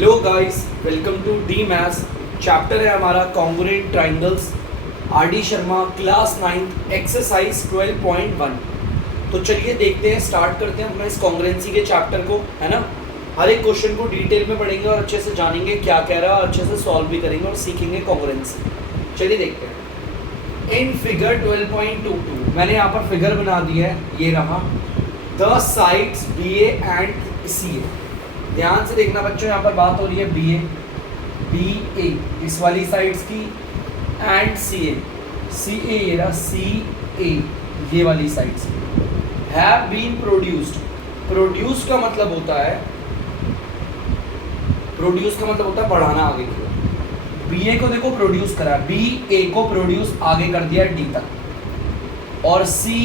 Hello guys, welcome to the maths. Chapter है हमारा congruent triangles, R D Sharma, class 9 exercise 12.1। तो चलिए देखते हैं, स्टार्ट करते हैं अपना इस कॉन्ग्रुएंसी के चैप्टर को, है ना। हर एक क्वेश्चन को डिटेल में पढ़ेंगे और अच्छे से जानेंगे क्या कह रहा है, अच्छे से सॉल्व भी करेंगे और सीखेंगे कॉन्ग्रुएंसी। चलिए देखते हैं। इन फिगर 12.22 मैंने यहाँ पर फिगर बना दिया है, ये रहा the sides B A and C A. ध्यान से देखना बच्चों, यहाँ पर बात हो रही है बी ए इस वाली साइड्स की एंड सी ए ये रहा सी ए ये वाली sides have been produced. Produce का मतलब होता है बढ़ाना आगे की ओर। बी ए को देखो प्रोड्यूस करा, बी ए को प्रोड्यूस आगे कर दिया डी तक, और सी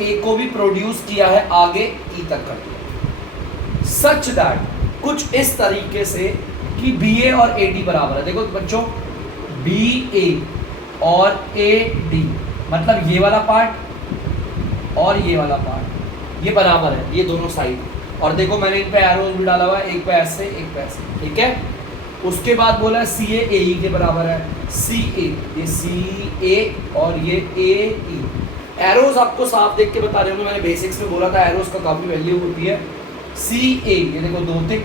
ए को भी प्रोड्यूस किया है आगे ई तक कर दिया। सच दैट, कुछ इस तरीके से कि बी ए और ए डी बराबर है। देखो बच्चों, बी ए और ए डी मतलब ये वाला पार्ट और ये वाला पार्ट ये बराबर है, ये दोनों साइड। और देखो मैंने इन पे एरोज भी डाला हुआ है, एक पे ऐसे एक पे ऐसे, ठीक है। उसके बाद बोला है सी ए ई के बराबर है, सी ए ये सी ए और ये ए ई। एरोज आपको साफ देख के बता रहे होंगे, मैंने बेसिक्स में बोला था एरोज का काफी वैल्यू होती है। सी ए ये देखो दो तिक,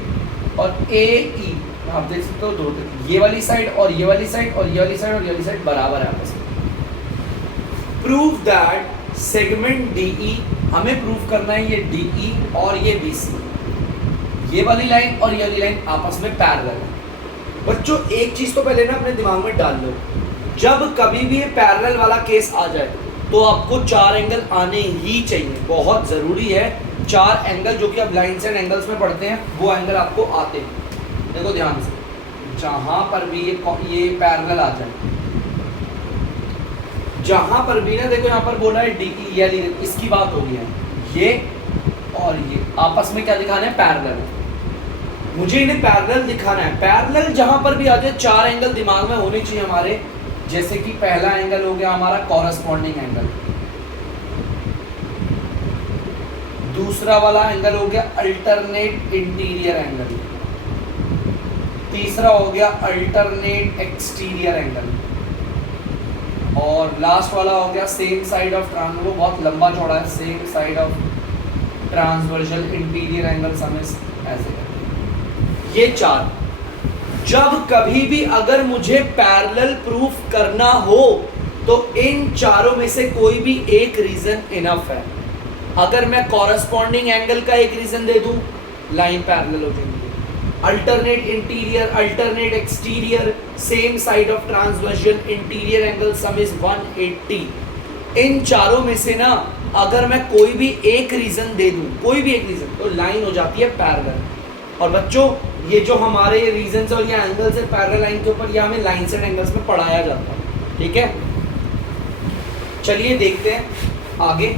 और ए ई आप देख सकते हो दो तिक, ये वाली साइड और ये वाली साइड और ये वाली साइड और ये वाली साइड बराबर है आपस में। Prove that segment D E, हमें प्रूव करना है ये डी ई और ये बी सी, ये वाली लाइन और ये वाली लाइन आपस में पैरेलल है। बच्चों एक चीज तो पहले ना अपने दिमाग में डाल लो, जब कभी भी ये पैरेलल वाला केस आ जाए तो आपको चार एंगल आने ही चाहिए, बहुत जरूरी है। चार एंगल जो कि आप लाइन्स एंड एंगल्स में पढ़ते हैं वो एंगल आपको आते हैं। देखो ध्यान से, जहां पर भी ये पैरेलल आ जाए, जहां पर भी ना, देखो यहाँ पर बोला है डी ई, इसकी बात हो गई है, ये और ये आपस में क्या दिखाना है, पैरेलल। मुझे इन्हें पैरेलल दिखाना है। पैरेलल जहां पर भी आ जाए, चार एंगल दिमाग में होने चाहिए हमारे। जैसे कि पहला एंगल हो गया हमारा कॉरस्पॉन्डिंग एंगल, दूसरा वाला एंगल हो गया अल्टरनेट इंटीरियर एंगल, तीसरा हो गया अल्टरनेट एक्सटीरियर एंगल, और लास्ट वाला हो गया सेम साइड ऑफ ट्रांस, वो बहुत लंबा चौड़ा है, same side of transversal interior angle समेत ऐसे करके ये चार। जब कभी भी अगर मुझे पैरेलल प्रूफ करना हो तो इन चारों में से कोई भी एक रीजन इनफ है। अगर मैं कॉरस्पॉन्डिंग एंगल का एक रीजन दे दूं, लाइन पैरेलल हो जाएगी। Alternate interior, alternate exterior, same side of transversal interior angle sum is 180। इन चारों में से ना अगर मैं कोई भी एक रीजन दे दूं, कोई भी एक रीजन, तो लाइन हो जाती है पैरेलल। और बच्चों ये जो हमारे रीजन और ये एंगल्स है पैरेलल लाइन के ऊपर, ये हमें लाइन्स एंड एंगल्स में पढ़ाया जाता है, ठीक है। चलिए देखते हैं आगे,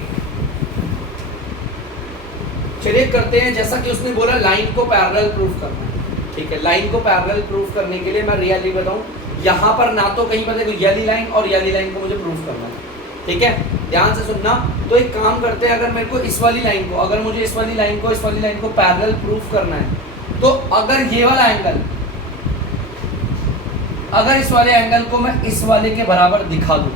चलिए करते हैं। जैसा कि उसने बोला लाइन को पैरेलल प्रूफ करना है, ठीक है। लाइन को पैरेलल प्रूफ करने के लिए मैं रियली बताऊं, यहाँ पर ना तो कहीं पर देखो येली लाइन और येली लाइन को मुझे प्रूफ करना है, ठीक है। ध्यान से सुनना। तो एक काम करते हैं, अगर मेरे को इस वाली लाइन को, अगर मुझे इस वाली लाइन को पैरेलल प्रूफ करना है, तो अगर ये वाला एंगल, अगर इस वाले एंगल को मैं इस वाले के बराबर दिखा दूं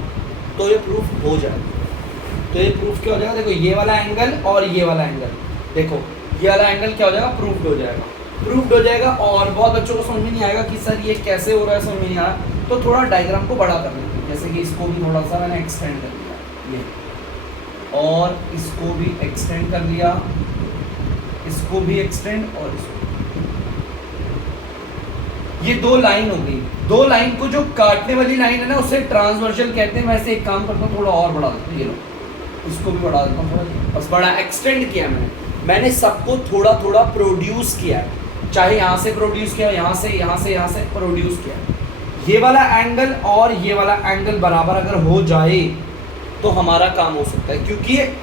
तो ये प्रूफ हो जाएगा। तो ये प्रूफ क्या हो जाएगा, देखो ये वाला एंगल और ये वाला एंगल, देखो ये वाला एंगल क्या हो जाएगा, प्रूफ्ड हो जाएगा, प्रूफ्ड हो जाएगा। और बहुत बच्चों को समझ में नहीं आएगा कि सर ये कैसे हो रहा है, समझ में नहीं आ रहा, तो थोड़ा डायग्राम को बड़ा कर लेते हैं। जैसे कि इसको भी थोड़ा सा मैंने एक्सटेंड कर दिया, ये, और इसको भी एक्सटेंड कर दिया, इसको भी एक्सटेंड, और इसको, ये दो लाइन हो गई। दो लाइन को जो काटने वाली लाइन है ना, उसे ट्रांसवर्सल कहते हैं। वैसे एक काम करता हूँ, थोड़ा और बढ़ा देता हूँ, ये लो, इसको भी बढ़ा देता हूँ थोड़ा, बस बड़ा एक्सटेंड किया मैंने सबको थोड़ा थोड़ा प्रोड्यूस किया है, चाहे यहाँ से प्रोड्यूस किया, यहाँ से प्रोड्यूस किया। ये वाला एंगल और ये वाला एंगल बराबर अगर हो जाए तो हमारा काम हो सकता है, क्योंकि ये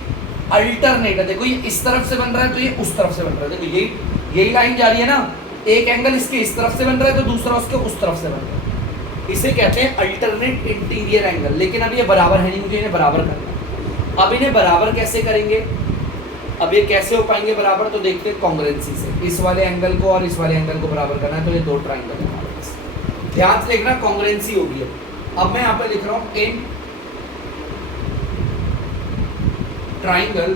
अल्टरनेट है। देखो ये इस तरफ से बन रहा है तो ये उस तरफ से बन रहा है, देखो यही लाइन जा रही है ना, एक एंगल इसके इस तरफ से बन रहा है तो दूसरा उसके उस तरफ से बन रहा है, इसे कहते हैं अल्टरनेट इंटीरियर एंगल। लेकिन अब ये बराबर है नहीं, मुझे इन्हें बराबर करना है। अब इन्हें बराबर कैसे करेंगे, अब ये कैसे हो पाएंगे बराबर, तो देखते हैं कॉन्ग्रुएंसी से। इस वाले एंगल को और इस वाले एंगल को बराबर करना है, तो ये दो ट्राइंगल है हमारे पास, ध्यान से देखना कॉन्ग्रुएंसी होगी। अब मैं यहाँ पे लिख रहा हूँ इन ट्राइंगल,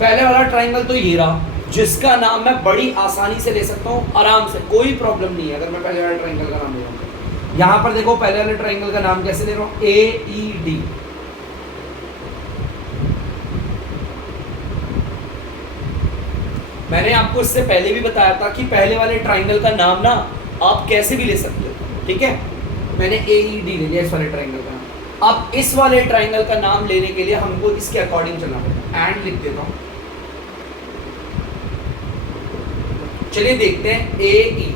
पहले वाला ट्राइंगल तो ये रहा, जिसका नाम मैं बड़ी आसानी से ले सकता हूँ, आराम से, कोई प्रॉब्लम नहीं है अगर मैं पहले वाले ट्राइंगल का नाम ले रहा हूँ। यहाँ पर देखो पहले वाले ट्राइंगल का नाम कैसे ले रहा हूँ, AED। मैंने आपको इससे पहले भी बताया था कि पहले वाले ट्राइंगल का नाम ना आप कैसे भी ले सकते हो, ठीक है। मैंने AED ले लिया इस वाले ट्राइंगल का नाम। अब इस वाले ट्राइंगल का नाम लेने के लिए हमको इसके अकॉर्डिंग चलना पड़ेगा, एंड लिख देता हूं। चलिए देखते हैं AE।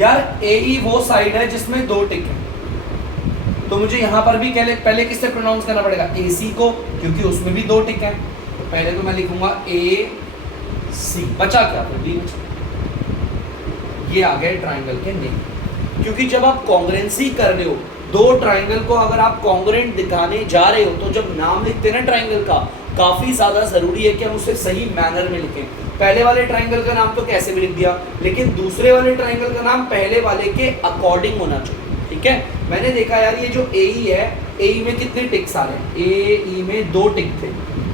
यार AE वो साइड है जिसमें दो टिक है, तो मुझे यहां पर भी पहले किससे प्रोनाउंस करना पड़ेगा, AC को, क्योंकि उसमें भी दो टिक है। तो पहले तो मैं लिखूंगा AC, बचा क्या, तो D बचा। ये आ गए ट्राइंगल के नेम। क्योंकि जब आप कॉन्ग्रुएंसी कर रहे हो, दो ट्राइंगल को अगर आप कॉन्ग्रुएंट दिखाने जा रहे हो, तो जब नाम लिखते हैं ना ट्राइंगल का, काफी ज्यादा जरूरी है कि हम उसे सही मैनर में लिखें। पहले वाले ट्राइंगल का नाम तो कैसे भी लिख दिया, लेकिन दूसरे वाले ट्राइंगल का नाम पहले वाले के अकॉर्डिंग होना चाहिए, ठीक है। मैंने देखा यार ये जो AE है, AE में कितने टिक्स आ रहे हैं, AE में दो टिक थे,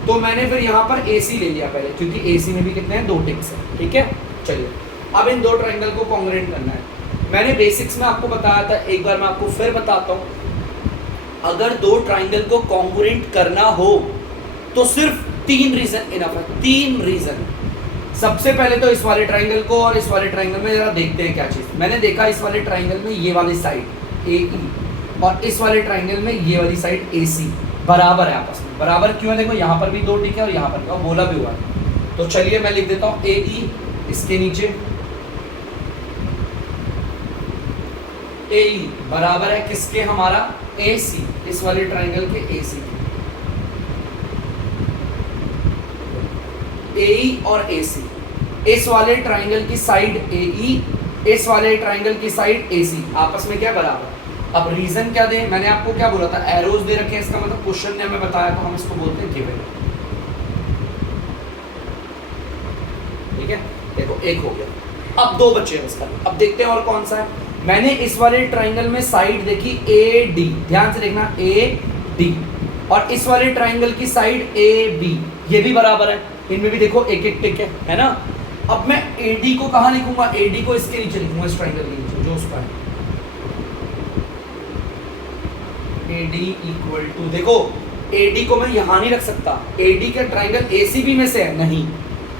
तो मैंने फिर यहाँ पर AC ले लिया पहले, क्योंकि AC में भी कितने हैं, दो टिक्स हैं, ठीक है। चलिए अब इन दो ट्राइंगल को कॉन्ग्रुएंट करना है। मैंने बेसिक्स में आपको बताया था, एक बार मैं आपको फिर बताता हूं। अगर दो ट्राइंगल को कॉन्ग्रुएंट करना हो तो सिर्फ तीन रीजन इनफ है, तीन रीजन। सबसे पहले तो इस वाले ट्राइंगल को और इस वाले ट्राइंगल में जरा देखते हैं क्या चीज। मैंने देखा इस वाले ट्राइंगल में ये वाली साइड AE और इस वाले ट्राइंगल में ये वाली साइड AC बराबर है आपस में। बराबर क्यों है, देखो यहाँ पर भी दो टिक है और यहाँ पर बोला भी हुआ है। तो चलिए मैं लिख देता हूँ AE, इसके नीचे AE बराबर है किसके, हमारा AC, इस वाले ट्राइंगल के AC। AE और AC, इस वाले ट्राइंगल की साइड AE, इस वाले ट्राइंगल की साइड AC, आपस में क्या बराबर। अब रीजन क्या दे, मैंने आपको क्या बोला था, एरोज दे रखे हैं, इसका मतलब क्वेश्चन ने हमें बताया, तो हम इसको बोलते हैं गिवन, ठीक है। देखो एक हो गया, अब दो बचे हैं इसका। अब देखते हैं और कौन सा है। मैंने इस वाले ट्राइंगल में साइड देखी AD, ध्यान से देखना AD, और इस वाले ट्राइंगल की साइड AB, ये भी बराबर है, इनमें भी देखो एक एक टिक है ना। अब मैं AD को कहाँ लिखूंगा, AD को इसके नीचे लिखूंगा, इस ट्राइंगल के नीचे जो उसका है। AD इक्वल टू, देखो AD को मैं यहाँ नहीं रख सकता, AD के ट्राइंगल ACB में से है, नहीं,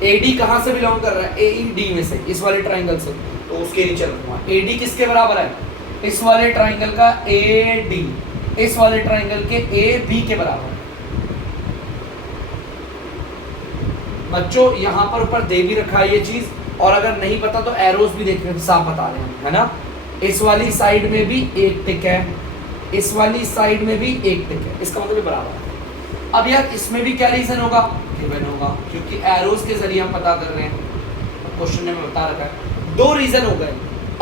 AD कहाँ से बिलोंग कर रहा है, AED में से, इस वाले ट्राइंगल से, तो उसके नीचे रखूंगा। AD किसके बराबर है, इस वाले ट्राइंगल का AD, इस वाले ट्राइंगल के AB के बराबर है। बच्चों यहाँ पर ऊपर दे भी रखा है ये चीज, और अगर नहीं पता तो एरोज भी देखने साफ बता रहे हैं, है ना। इस वाली साइड में भी एक टिक है, इस वाली साइड में भी एक टिक है, इसका मतलब बराबर है। अब यार इसमें भी क्या रीजन होगा, गिवन होगा, क्योंकि एरोज के जरिए हम पता कर रहे हैं, क्वेश्चन में बता रखा है। दो रीजन हो गए,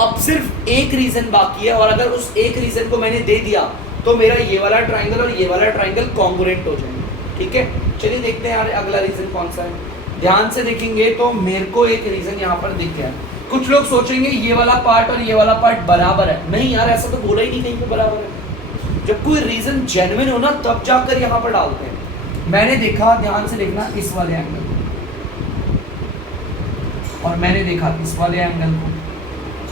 अब सिर्फ एक रीजन बाकी है, और अगर उस एक रीजन को मैंने दे दिया तो मेरा ये वाला ट्राइंगल और ये वाला ट्राइंगल कॉन्ग्रुएंट हो जाएंगे, ठीक है। चलिए देखते हैं यार अगला रीजन कौन सा है। ध्यान से देखेंगे तो मेरे को एक रीजन यहाँ पर दिख गया है। कुछ लोग सोचेंगे ये वाला पार्ट और ये वाला पार्ट बराबर है, नहीं यार ऐसा तो बोला ही नहीं कहीं पे बराबर है। जब कोई रीजन जेन्युइन हो ना तब जाकर यहाँ पर डालते हैं। मैंने देखा, ध्यान से देखना, इस वाले एंगल को, और मैंने देखा इस वाले एंगल को।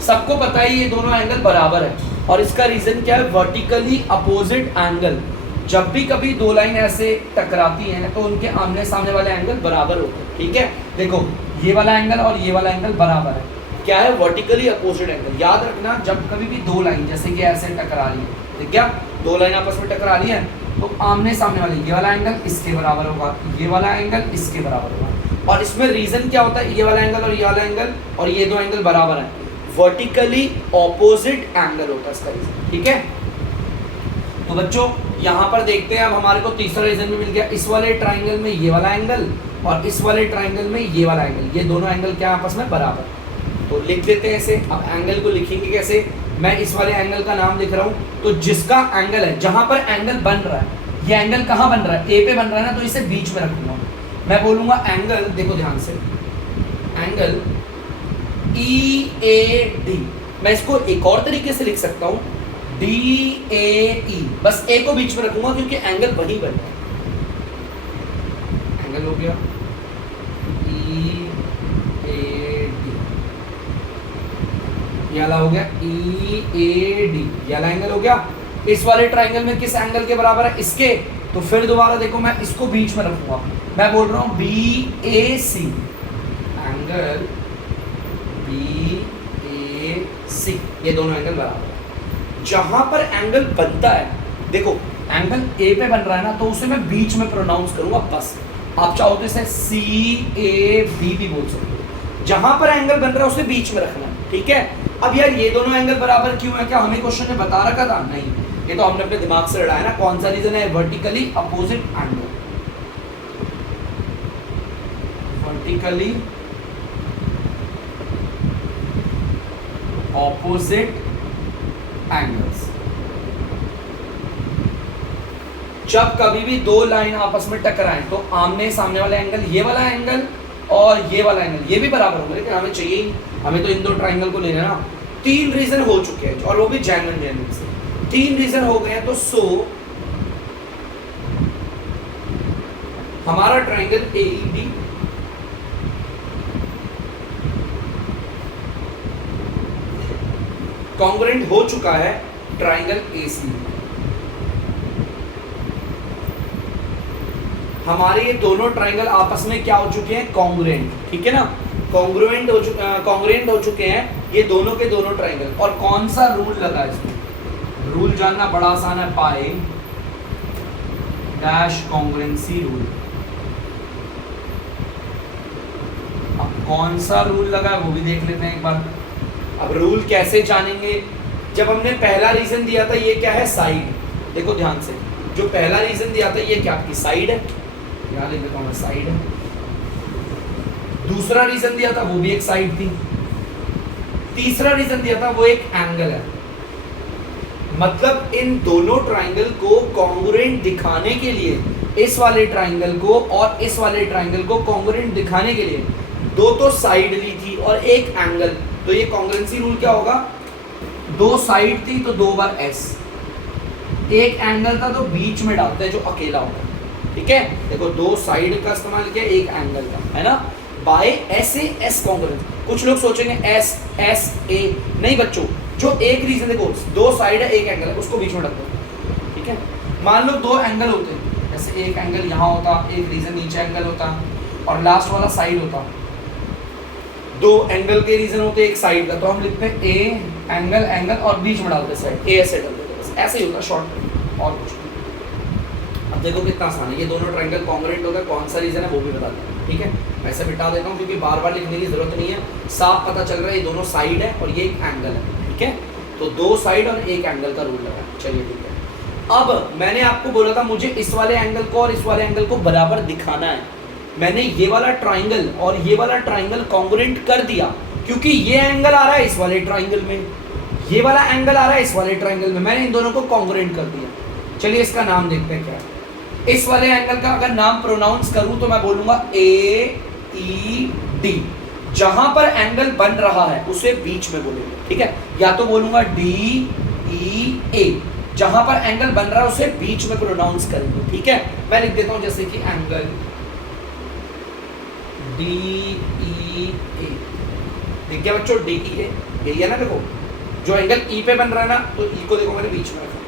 सबको पता है ये दोनों एंगल बराबर है, और इसका रीजन क्या है, वर्टिकली अपोजिट एंगल। जब भी कभी दो लाइन ऐसे टकराती हैं तो उनके आमने सामने वाले एंगल बराबर होते हैं, ठीक है। देखो ये वाला एंगल और ये वाला एंगल बराबर है, क्या है, वर्टिकली अपोजिट एंगल। याद रखना जब कभी भी दो लाइन जैसे कि ऐसे टकरा रही है, ठीक है, दो लाइन आपस में टकरा रही है, तो आमने सामने वाले ये वाला एंगल इसके बराबर होगा, ये वाला एंगल इसके बराबर होगा। और इसमें रीजन क्या होता है, ये वाला एंगल और ये वाला एंगल और ये दो एंगल बराबर है, वर्टिकली ऑपोजिट एंगल होता है इसका रीजन, ठीक है। तो बच्चों यहाँ पर देखते हैं, अब हमारे को तीसरा रीजन भी मिल गया। इस वाले ट्राइंगल में ये वाला एंगल और इस वाले ट्राइंगल में ये वाला एंगल, ये दोनों एंगल क्या आपस में बराबर, तो लिख देते हैं इसे। अब एंगल को लिखेंगे कैसे, मैं इस वाले एंगल का नाम लिख रहा हूँ, तो जिसका एंगल है, जहां पर एंगल बन रहा है, ये एंगल कहाँ बन रहा है, ए पे बन रहा है ना, तो इसे बीच में रखूंगा। मैं बोलूंगा एंगल, देखो ध्यान से, एंगल EAD, मैं इसको एक और तरीके से लिख सकता हूं DAE, बस ए को बीच में रखूंगा क्योंकि एंगल वही बन रहा है। एंगल हो गया EAD, ये वाला हो गया EAD, ये वाला एंगल हो गया। इस वाले ट्राइंगल में किस एंगल के बराबर है? इसके। तो फिर दोबारा देखो, मैं इसको बीच में रखूंगा, मैं बोल रहा हूं BAC, एंगल BAC, ये दोनों एंगल बराबर है। जहां पर एंगल बनता है, देखो एंगल ए पे बन रहा है ना, तो उसे मैं बीच में प्रोनाउंस करूंगा बस। आप चाहो तो इसे CAB भी बोल सकते हो। जहां पर एंगल बन रहा है उसे बीच में रखना, ठीक है। अब यार ये दोनों एंगल बराबर क्यों है? क्या हमें क्वेश्चन में बता रखा था? नहीं, ये तो हमने अपने दिमाग से लड़ाया ना। कौन सा रीजन है? Vertically opposite angle, vertically opposite angles. जब कभी भी दो लाइन आपस में टकराएं तो आमने सामने वाला एंगल, ये वाला एंगल और ये वाला एंगल, ये भी बराबर होंगे, लेकिन हमें चाहिए ही, हमें तो इन दो ट्राइंगल को लेना ना। 3 रीजन हो चुके हैं और वो भी जेन्युइन से 3 रीजन हो गए हैं। तो सो हमारा ट्राइंगल AED कॉन्ग्रुएंट हो चुका है ट्राइंगल AC। हमारे ये दोनों ट्राइंगल आपस में क्या हो चुके हैं? कॉन्ग्रुएंट, ठीक है ना। कॉन्ग्रुएंट हो चुके हैं ये दोनों के दोनों ट्राइंगल। और कौन सा रूल लगा इसमें? रूल जानना बड़ा आसान है, पाई डैश कॉन्ग्रुएंसी रूल। अब कौन सा रूल लगा है वो भी देख लेते हैं एक बार। अब रूल कैसे जानेंगे? जब हमने पहला रीजन दिया था, ये क्या है? साइड। देखो ध्यान से, जो पहला रीजन दिया था ये क्या आपकी साइड है, यहाँ लिख देता हूं मैं, साइड है। दूसरा रीजन दिया था वो भी एक साइड थी। तीसरा रीजन दिया था वो एक एंगल है। मतलब इन दोनों ट्राइंगल को कॉन्ग्रुएंट दिखाने के लिए, इस वाले ट्राइंगल को और इस वाले ट्राइंगल को कॉन्ग्रुएंट दिखाने के लिए दो तो साइड ली थी और एक एंगल। तो ये कॉन्ग्रुएंसी रूल क्या होगा? दो साइड थी तो 2 बार S, एक एंगल था तो बीच में डालते हैं जो अकेला होता है, ठीक है। देखो 2 साइड का इस्तेमाल किया, एक एंगल का, है ना। By SAS congruence. कुछ लोग सोचेंगे SA, नहीं बच्चों, जो एक रीजन, देखो 2 साइड है एक एंगल है, उसको बीच में डाल दो, ठीक है। मान लो 2 एंगल होते हैं, जैसे एक एंगल यहाँ होता, एक रीजन नीचे एंगल होता और लास्ट वाला साइड होता। 2 एंगल के रीजन होते एक साइड का, तो हम लिखते हैं A एंगल एंगल और बीच में डालते साइड, A ऐसे डाल देते, बस ऐसे ही होता शॉर्ट और कुछ। अब देखो कितना आसान है, ये दोनों ट्रायंगल कॉन्ग्रुएंट हो गए, कौन सा रीजन है वो भी बता दें, ठीक है। वैसे मिटा देता हूँ क्योंकि बार बार लिखने की जरूरत नहीं है, साफ पता चल रहा है ये दोनों साइड है और ये एक एंगल है, ठीक है। तो 2 साइड और एक एंगल का रूल लगा, चलिए ठीक है। अब मैंने आपको बोला था मुझे इस वाले एंगल को और इस वाले एंगल को बराबर दिखाना है। मैंने ये वाला ट्राइंगल और ये वाला ट्राइंगल कॉन्ग्रुएंट कर दिया क्योंकि ये एंगल आ रहा है इस वाले ट्राइंगल में, ये वाला एंगल आ रहा है इस वाले ट्राइंगल में, मैंने इन दोनों को कॉन्ग्रुएंट कर दिया। चलिए इसका नाम देखते हैं क्या है। इस वाले एंगल का अगर नाम प्रोनाउंस करूं तो मैं बोलूंगा AED। जहां पर एंगल बन रहा है उसे बीच में बोलेंगे, ठीक है। या तो बोलूंगा DEA, जहां पर एंगल बन रहा है उसे बीच में प्रोनाउंस करेंगे, ठीक है। मैं लिख देता हूं जैसे कि एंगल DEA, देख गया बच्चों, DEA यही है ना। देखो जो एंगल E पे बन रहा है ना, तो E को देखो मैंने बीच में रखा,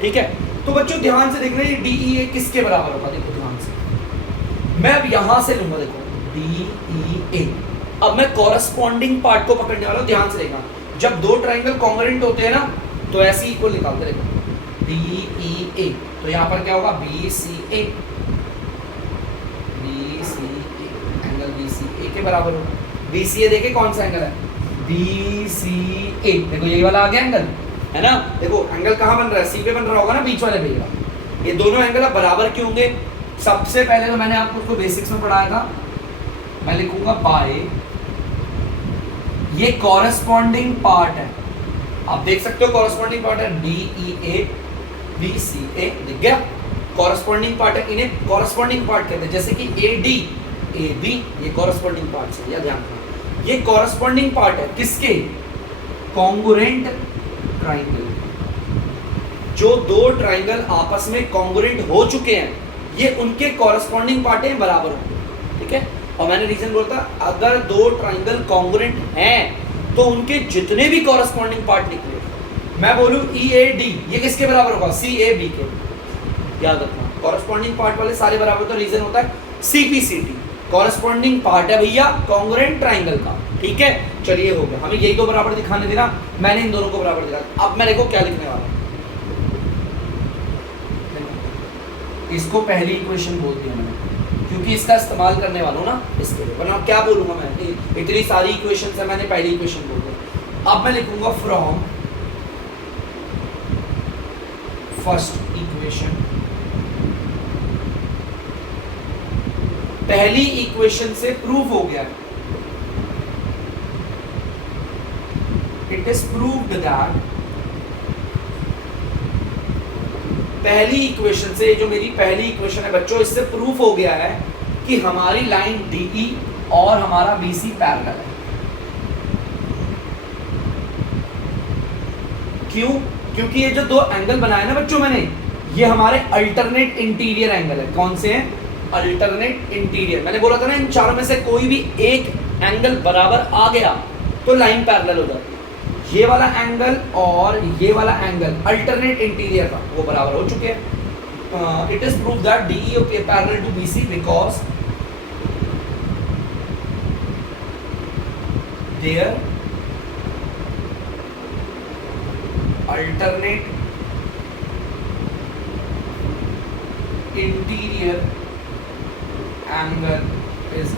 ठीक है। तो बच्चों ध्यान से देखना, ये DEA किसके बराबर होगा, देखो ध्यान से। मैं अब यहां से लूंगा, देखो DEA। अब मैं कॉरेस्पॉन्डिंग पार्ट को पकड़ने वाला हूं, ध्यान से देखना। जब 2 ट्राइंगल कॉन्ग्रुएंट होते हैं ना, तो ऐसे ही इक्वल निकालते, देखो DEA, तो यहाँ पर क्या होगा BCA, एंगल BCA के बराबर होगा। BCA देखे कौन सा एंगल है, BCA, देखो यही वाला आ गया एंगल, है ना। देखो एंगल कहाँ बन रहा है, C पे बन रहा होगा ना, बीच वाले पे। ये दोनों एंगल अब बराबर क्यों होंगे? सबसे पहले तो मैंने आपको उसको बेसिक्स में पढ़ाया था, मैं लिखूंगा बाय, ये कॉरेस्पॉन्डिंग पार्ट है, आप देख सकते हो कॉरेस्पॉन्डिंग पार्ट है DEA BCA, दिख गया कॉरेस्पॉन्डिंग पार्ट है, इन्हें कॉरेस्पॉन्डिंग पार्ट कहते हैं। जैसे कि AD ए बी, ये कॉरस्पॉन्डिंग पार्ट है, या ध्यान रखना ये कॉरस्पॉन्डिंग पार्ट है किसके, कॉन्ग्रुएंट ट्राइंगल। जो दो ट्राइंगल आपस में कॉन्ग्रुएंट हो चुके हैं ये उनके कॉरस्पॉन्डिंग पार्ट हैं, बराबर होंगे, ठीक है। और मैंने रीजन बोला था अगर दो ट्राइंगल कॉन्ग्रुएंट हैं तो उनके जितने भी कॉरस्पॉन्डिंग पार्ट निकले, मैं बोलूं ई ए डी, ये किसके बराबर होगा, सी ए बी के, याद रखना कॉरस्पॉन्डिंग पार्ट वाले सारे बराबर, तो रीजन होता है C P C T, corresponding part है भैया कॉन्ग्रुएंट ट्राइंगल का, ठीक है। चलिए हो गया, हमें यही दो बराबर दिखाने देना, मैंने इन दोनों को बराबर दिखाया। अब मैं देखो क्या लिखने वाला हूं, इसको पहली इक्वेशन बोल दिया मैंने क्योंकि इसका इस्तेमाल करने वाला हूँ ना इसके लिए, वरना क्या बोलूंगा मैं, इतनी सारी इक्वेशन है, मैंने पहली इक्वेशन बोल दिया। अब मैं लिखूंगा फ्रॉम फर्स्ट इक्वेशन, पहली इक्वेशन से प्रूव हो गया, इट इज प्रूव्ड दैट, पहली इक्वेशन से, जो मेरी पहली इक्वेशन है बच्चों, इससे प्रूफ हो गया है कि हमारी लाइन DE और हमारा BC पैरेलल है। क्यों? क्योंकि ये जो दो एंगल बनाए ना बच्चों मैंने, ये हमारे अल्टरनेट इंटीरियर एंगल है। कौन से हैं? Alternate interior. मैंने बोला था ना इन चारों में से कोई भी एक एंगल बराबर आ गया तो लाइन पैरेलल हो जाती है। ये वाला एंगल और ये वाला एंगल अल्टरनेट इंटीरियर का वो बराबर हो चुके हैं। It is prove that DE okay parallel to BC because there alternate interior angle is,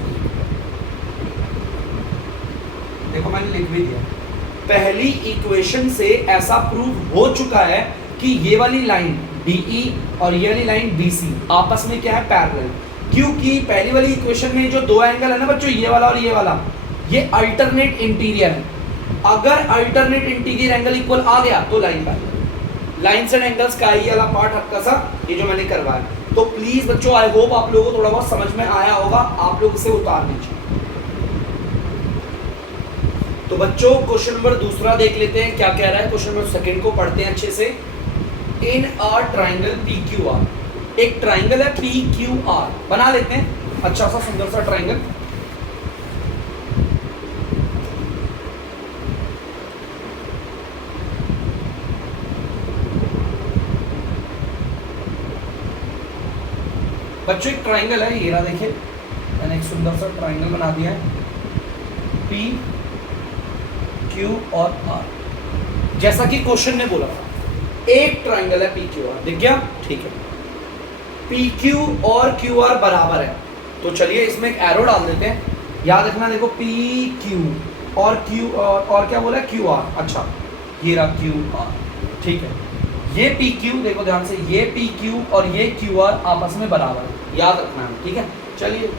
देखो मैंने लिख भी दिया, पहली इक्वेशन से ऐसा प्रूव हो चुका है कि ये वाली लाइन DE और ये वाली लाइन BC आपस में क्या है, पैरेलल। क्योंकि पहली वाली इक्वेशन में जो दो एंगल है ना बच्चों, ये वाला और ये अल्टरनेट इंटीरियर है। अगर अल्टरनेट इंटीरियर एंगल इक्वल आ गया तो line parallel. Lines and angles का ये वाला पार्ट हल्का सा ये जो मैंने करवाया। तो प्लीज बच्चों आई होप आप लोगों को थोड़ा बहुत समझ में आया होगा, आप लोग इसे उतार लीजिए। तो बच्चों क्वेश्चन नंबर दूसरा देख लेते हैं क्या कह रहा है। क्वेश्चन नंबर सेकंड को पढ़ते हैं अच्छे से। इन अ ट्राइंगल PQR, एक ट्राइंगल है PQR, बना लेते हैं अच्छा सा सुंदर सा ट्राइंगल। बच्चों एक ट्राइंगल है, ये रहा देखिए, मैंने एक सुंदर सा ट्राइंगल बना दिया है P Q और R, जैसा कि क्वेश्चन ने बोला था। एक ट्राइंगल है PQR, दिख गया? ठीक है, PQ और QR बराबर है, तो चलिए इसमें एक एरो डाल देते हैं। याद रखना, देखो PQ और Q और क्या बोला है QR, अच्छा ये रहा QR, ठीक है। ये PQ देखो ध्यान से, ये PQ और ये QR आपस में बराबर है, याद रखना है, ठीक है। चलिए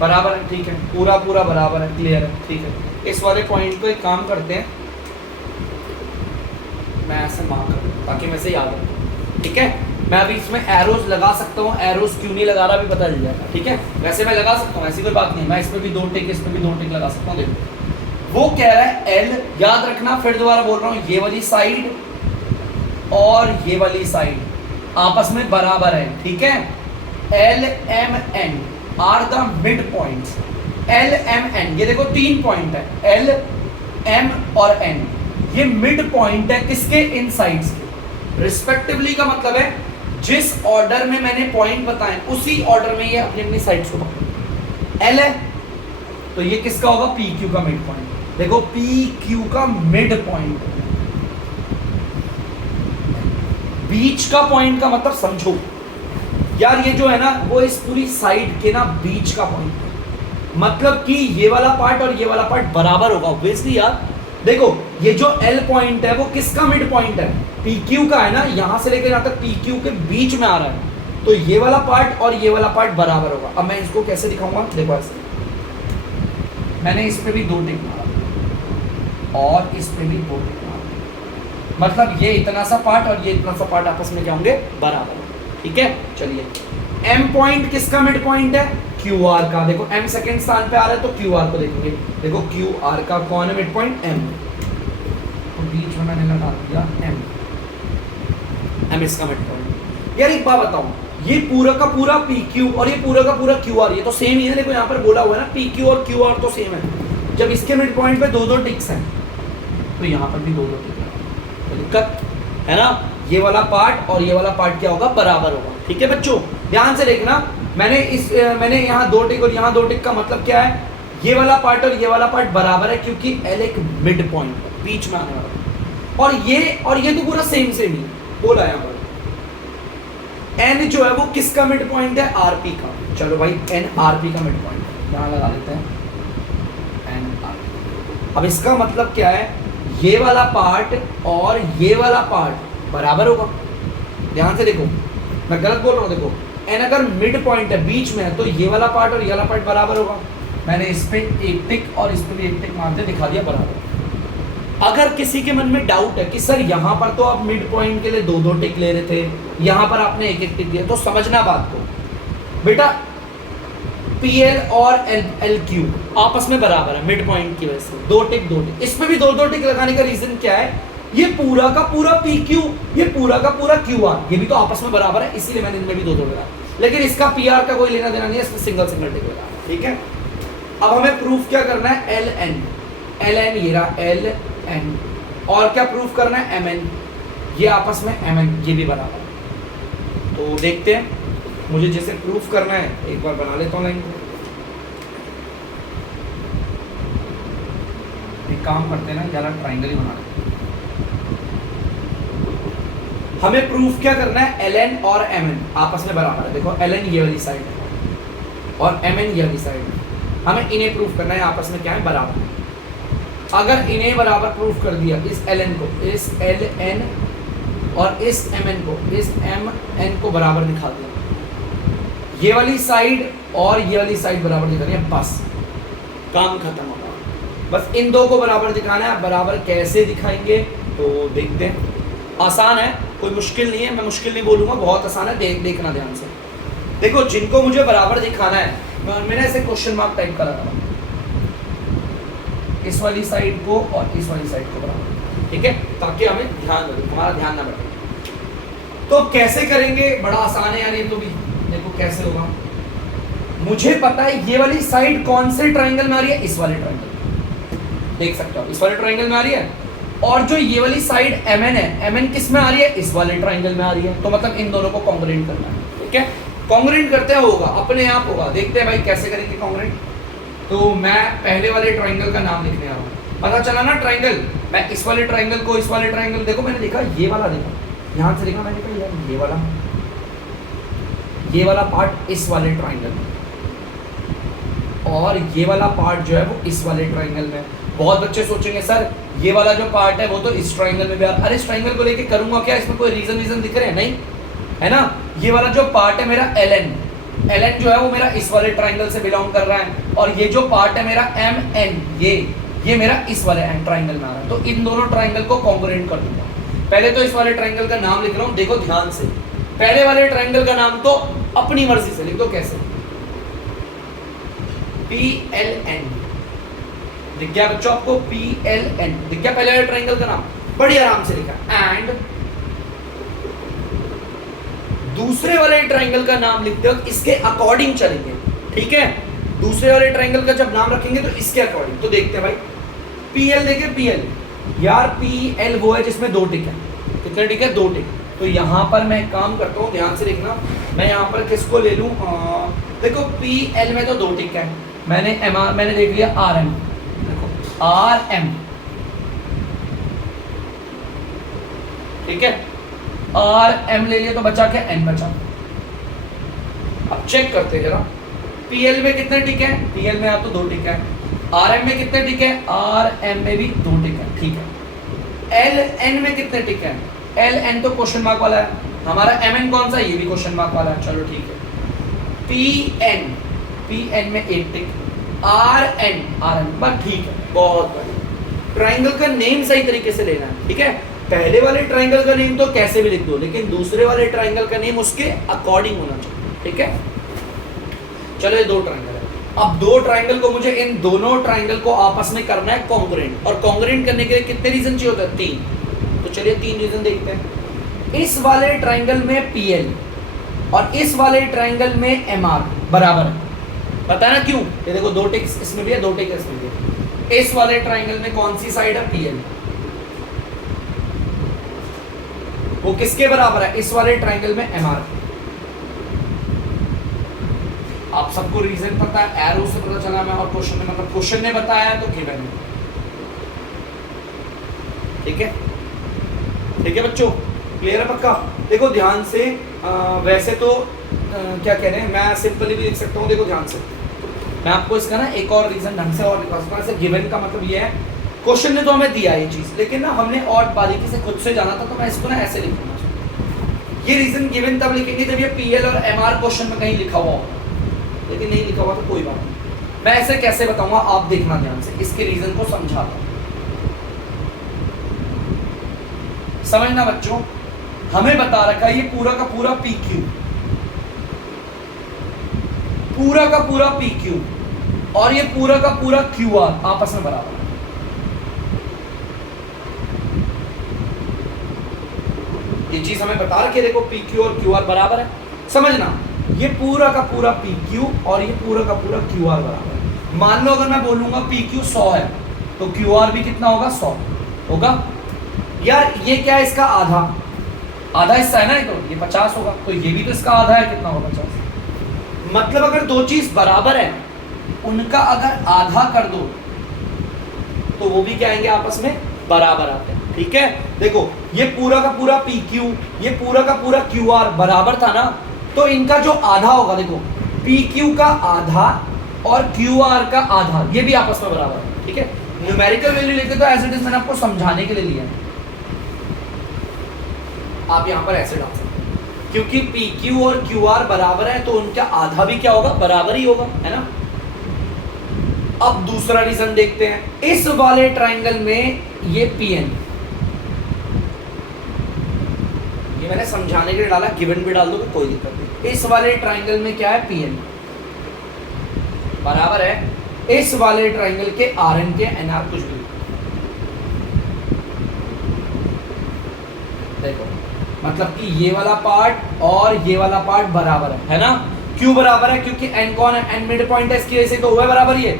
बराबर है, ठीक है, पूरा पूरा बराबर है, क्लियर है, ठीक है। इस वाले पॉइंट को एक काम करते हैं, मैं ऐसे मार्क कर दूं ताकि मैं से याद रखूं, ठीक है। मैं अभी इसमें एरोज लगा सकता हूँ, एरोज क्यों नहीं लगा रहा अभी पता चल जाएगा, ठीक है। वैसे मैं लगा सकता हूँ, ऐसी कोई बात नहीं, मैं इसमें भी दो टिक, इसमें भी दो टिक लगा सकता हूँ। देखो वो कह रहा है L, याद रखना, फिर दोबारा बोल रहा हूँ, ये वाली साइड और ये वाली साइड आपस में बराबर है, ठीक है। L M N are the mid points. L M N, ये देखो तीन पॉइंट है, L M और N, ये मिड पॉइंट है किसके, इन साइड्स के रिस्पेक्टिवली। का मतलब है जिस ऑर्डर में मैंने पॉइंट बताए उसी ऑर्डर में ये अपनी अपनी साइड्स को पकड़े। L है तो ये किसका होगा, PQ का मिड पॉइंट। देखो PQ का मिड पॉइंट, बीच का पॉइंट का मतलब समझो यार, ये जो है ना वो इस पूरी साइड के ना बीच का पॉइंट है, मतलब कि ये वाला पार्ट और ये वाला पार्ट बराबर होगा ऑब्वियसली यार। देखो ये जो L पॉइंट है वो किसका मिड पॉइंट है, PQ का है ना, यहां से लेकर यहां तक PQ के बीच में आ रहा है, तो ये वाला पार्ट और ये वाला पार्ट बराबर होगा। अब मैं इसको कैसे दिखाऊंगा, देखो ऐसे, मैंने इस पे भी दो टिक मारा और इस पे भी दो टिक मारा, मतलब ये इतना सा पार्ट और ये इतना सा पार्ट आपस में क्या होंगे, बराबर, ठीक है। चलिए M पॉइंट किसका मिड पॉइंट है, क्यू आर का, देखो m सेकंड स्थान पे आ रहा है तो क्यू आर को देखेंगे। देखो क्यू आर का कौन है मिड पॉइंट? m, तो बीच में मैंने लगा दिया m इसका मिड पॉइंट। यार एक बात बताऊं, ये पूरा का पूरा पी क्यू और ये पूरा का पूरा क्यू आर, ये तो सेम ही है। देखो यहाँ पर बोला हुआ है ना पी क्यू और क्यू आर तो सेम है। जब इसके मिड पॉइंट पे दो दो टिक्स हैं तो यहाँ पर भी दो दो टिक है, तो दिक्कत है ना। ये वाला पार्ट और ये वाला पार्ट क्या होगा? बराबर होगा। ठीक है बच्चों, ध्यान से देखना, मैंने यहाँ दो टिक और यहाँ दो टिक का मतलब क्या है? ये वाला पार्ट और ये वाला पार्ट बराबर है क्योंकि L एक मिड पॉइंट है, बीच में आने वाला। और ये तो पूरा सेम सेम ही बोला यहाँ पर। N जो है वो किसका मिड पॉइंट है? RP का। चलो भाई N RP का मिड पॉइंट है, यहाँ लगा देते हैं N RP। अब इसका मतलब क्या है? ये वाला पार्ट और ये वाला पार्ट बराबर होगा। ध्यान से देखो, मैं गलत बोल रहा हूँ। देखो N अगर मिड पॉइंट है, बीच में है, तो ये वाला पार्ट और ये वाला पार्ट बराबर होगा। मैंने इस पे एक टिक और इस पे भी एक टिक मार के दिखा दिया बराबर। अगर किसी के मन में डाउट है कि सर यहाँ पर तो आप मिड पॉइंट के लिए दो दो टिक ले रहे थे, यहाँ पर आपने एक एक टिक दिया, तो समझना बात को बेटा, PL और LQ आपस में बराबर है मिड पॉइंट की वजह से। दो टिक दो टिक, इस पे भी दो दो टिक लगाने का रीजन क्या है? ये पूरा का पूरा PQ, ये पूरा का पूरा QR, ये भी तो आपस में बराबर है, इसीलिए मैंने इनमें भी दो दो लगाया। लेकिन इसका PR का कोई लेना देना नहीं है, इसमें सिंगल सिंगल टिक लगाना। ठीक है, अब हमें प्रूफ क्या करना है? LN ये रहा LN, और क्या प्रूफ करना है? MN, ये आपस में MN, ये भी बराबर है। तो देखते हैं, मुझे जैसे प्रूफ करना है, एक बार बना लेता हूँ लाइन को। एक काम करते हैं ना, ज़्यादा ट्राइंगल ही बना लेते हैं। हमें प्रूफ क्या करना है? LN और MN आपस में बराबर है। देखो LN ये वाली साइड है और MN ये वाली साइड है। हमें इन्हें प्रूफ करना है आपस में क्या है? बराबर। अगर इन्हें बराबर प्रूफ कर दिया, इस LN को, इस LN और इस MN को, इस MN को बराबर दिखा दिया, ये वाली साइड और ये वाली साइड बराबर दिखा रही है, बस काम खत्म होगा। बस इन दो को बराबर दिखाना है। बराबर कैसे दिखाएंगे तो देखते हैं। आसान है, कोई मुश्किल नहीं है, मैं मुश्किल नहीं बोलूँगा, बहुत आसान है। देखना ध्यान से। देखो जिनको मुझे बराबर दिखाना है, मैंने ऐसे क्वेश्चन मार्क टाइप करा था, इस वाली साइड को और इस वाली साइड को बराबर। ठीक है, ताकि हमें ध्यान रहे, हमारा ध्यान ना बढ़े। तो कैसे करेंगे? बड़ा आसान है यार ये तो भी। देखो कैसे होगा, मुझे पता है ये वाली साइड कौन से ट्राइंगल में आ रही है? इस वाले ट्राइंगल, देख सकते हो इस वाले ट्राइंगल में आ रही है। और जो ये वाली साइड MN है, MN किस में आ रही है? इस वाले ट्राइंगल में आ रही है। तो मतलब इन दोनों को कॉन्ग्रुएंट करना है। ठीक है, कॉन्ग्रुएंट करते होगा, अपने आप होगा। देखते हैं भाई कैसे करेंगे कॉन्ग्रुएंट। तो मैं पहले वाले ट्राइंगल का नाम लिखने आ रहा हूँ। पता चला ना ट्राइंगल, मैं इस वाले ट्राइंगल को, इस वाले ट्राइंगल, देखो मैंने लिखा ये वाला, देखो ध्यान से देखा, मैंने कहा यार ये वाला पार्ट इस वाले ट्राइंगल में, और ये वाला पार्ट जो है वो इस वाले ट्राइंगल में। बहुत बच्चे सोचेंगे सर ये वाला जो पार्ट है वो तो इस ट्राइंगल में भी आ रहा है। अरे इस ट्राइंगल को लेके करूंगा क्या? इसमें कोई रीजन दिख रहे हैं? नहीं है ना। ये वाला जो पार्ट है मेरा LN जो है वो मेरा इस वाले ट्राइंगल से बिलोंग कर रहा है, और ये जो पार्ट है मेरा MN, ये मेरा इस वाले ट्राइंगल में आ रहा है। तो इन दोनों ट्राइंगल को कॉन्ग्रुएंट कर दूंगा। पहले तो इस वाले ट्राइंगल का नाम लिख रहा हूँ, देखो ध्यान से। पहले वाले ट्राइंगल का नाम तो अपनी मर्जी से लिख दो। कैसे? PLN दिख गया बच्चों आपको? PLN दिख गया पहले वाले ट्राइंगल का नाम, बड़ी आराम से लिखा। एंड दूसरे वाले ट्राइंगल का नाम लिखते हो इसके अकॉर्डिंग चलेंगे। ठीक है, दूसरे वाले ट्राइंगल का जब नाम रखेंगे तो इसके अकॉर्डिंग। तो देखते हैं भाई, PL देखे, PL यार PL वो है जिसमें दो टिक है। कितने टिक है? दो टिक। तो यहाँ पर मैं एक काम करता हूँ, ध्यान से देखना। मैं यहाँ पर किसको ले लूँ? देखो PL में तो दो टिक है, मैंने देख लिया RM। देखो RM, ठीक है, RM ले लिया तो बचा क्या? N बचा। अब चेक करते जरा, PL में कितने टिक है? PL में आप तो दो टिक है। RM में कितने टिक है? RM में भी दो टिक है। ठीक है, LN में कितने टिक है? LN तो क्वेश्चन मार्क वाला है, हमारा MN कौन सा? ये भी क्वेश्चन मार्क वाला है। चलो ठीक है, PN में एक टिक, RN बस। ठीक है, बहुत बढ़िया। ट्राइंगल का नेम सही तरीके से लेना है। ठीक है, पहले वाले ट्राइंगल का नेम तो कैसे भी लिख दो, लेकिन दूसरे वाले ट्राइंगल का नेम उसके अकॉर्डिंग होना चाहिए। ठीक है, चलो ये दो ट्राइंगल है। अब दो ट्राइंगल को मुझे इन दोनों ट्राइंगल को आपस में करना है कॉन्ग्रुएंट, और कॉन्ग्रुएंट करने के लिए कितने रीजन चाहिए होते हैं? 3। तो चलिए 3 रीजन देखते हैं। इस वाले ट्राइंगल में PL और इस वाले ट्राइंगल में MR बराबर है। पता है ना क्यों? ये देखो दो टिक्स इसमें भी है, दो टिक्स इसमें भी है। इस वाले ट्राइंगल में कौन सी साइड है? PL। वो किसके बराबर है? इस वाले ट्राइंगल में MR। आप सबको रीजन पता है, एरो से पता चला मैं, और क्वेश्चन में मतलब क्वेश्चन ने बताया तो गिवन है। ठीक है, ठीक है बच्चों, क्लियर है पक्का? देखो ध्यान से, वैसे तो क्या कह रहे हैं, मैं सिंपली भी लिख सकता हूँ। देखो ध्यान से, मैं आपको इसका ना एक और रीजन ढंग से और लिखा सकता हूँ। गिवन का मतलब ये है, क्वेश्चन ने तो हमें दिया ये चीज, लेकिन ना हमने और बारीकी से खुद से जाना था, तो मैं इसको ना ऐसे लिखूंगा। ये रीजन गिवन तब लिखेंगे जब ये PL और MR क्वेश्चन में कहीं लिखा हुआ होगा, लेकिन नहीं लिखा हुआ तो कोई बात नहीं। मैं ऐसे कैसे बताऊंगा, आप देखना ध्यान से, इसके रीजन को समझाता हूं। समझना बच्चों, हमें बता रखा है ये पूरा का पूरा PQ, पूरा का पूरा PQ और ये पूरा का पूरा QR आपस में बराबर है। ये चीज हमें बता रखी है, देखो PQ और QR बराबर है। समझना, ये पूरा का पूरा PQ और ये पूरा का पूरा QR बराबर है। मान लो अगर मैं बोलूंगा PQ 100 है, तो QR भी कितना होगा? 100 होगा। यार ये क्या है? इसका आधा, आधा हिस्सा है ना, तो ये 50 होगा, तो ये भी तो इसका आधा है, कितना होगा? 50। मतलब अगर दो चीज बराबर है, उनका अगर आधा कर दो तो वो भी क्या आएंगे? आपस में बराबर आते हैं। ठीक है, देखो ये पूरा का पूरा PQ, ये पूरा का पूरा QR बराबर था ना, तो इनका जो आधा होगा, देखो PQ का आधा और QR का आधा, ये भी आपस में बराबर है। ठीक है, न्यूमेरिकल वैल्यू लेते तो एज इट इज, मैंने आपको समझाने के लिए लिया है। आप यहां पर ऐसे डाल सकते हैं, क्योंकि PQ और QR बराबर है, तो उनका आधा भी क्या होगा? बराबर ही होगा, है ना। अब दूसरा रीजन देखते हैं। इस वाले ट्राइंगल में ये PN, ये मैंने समझाने के लिए डाला, गिवन भी डाल दो तो कोई दिक्कत नहीं। इस वाले ट्राइंगल में क्या है? PN बराबर है इस वाले ट्राइंगल के RN के NR, कुछ भी देखो, मतलब कि ये वाला पार्ट और ये वाला पार्ट बराबर है ना। क्यों बराबर है? क्योंकि N कौन है? N मिड पॉइंट है, इसकी वजह से तो हुआ बराबर। ये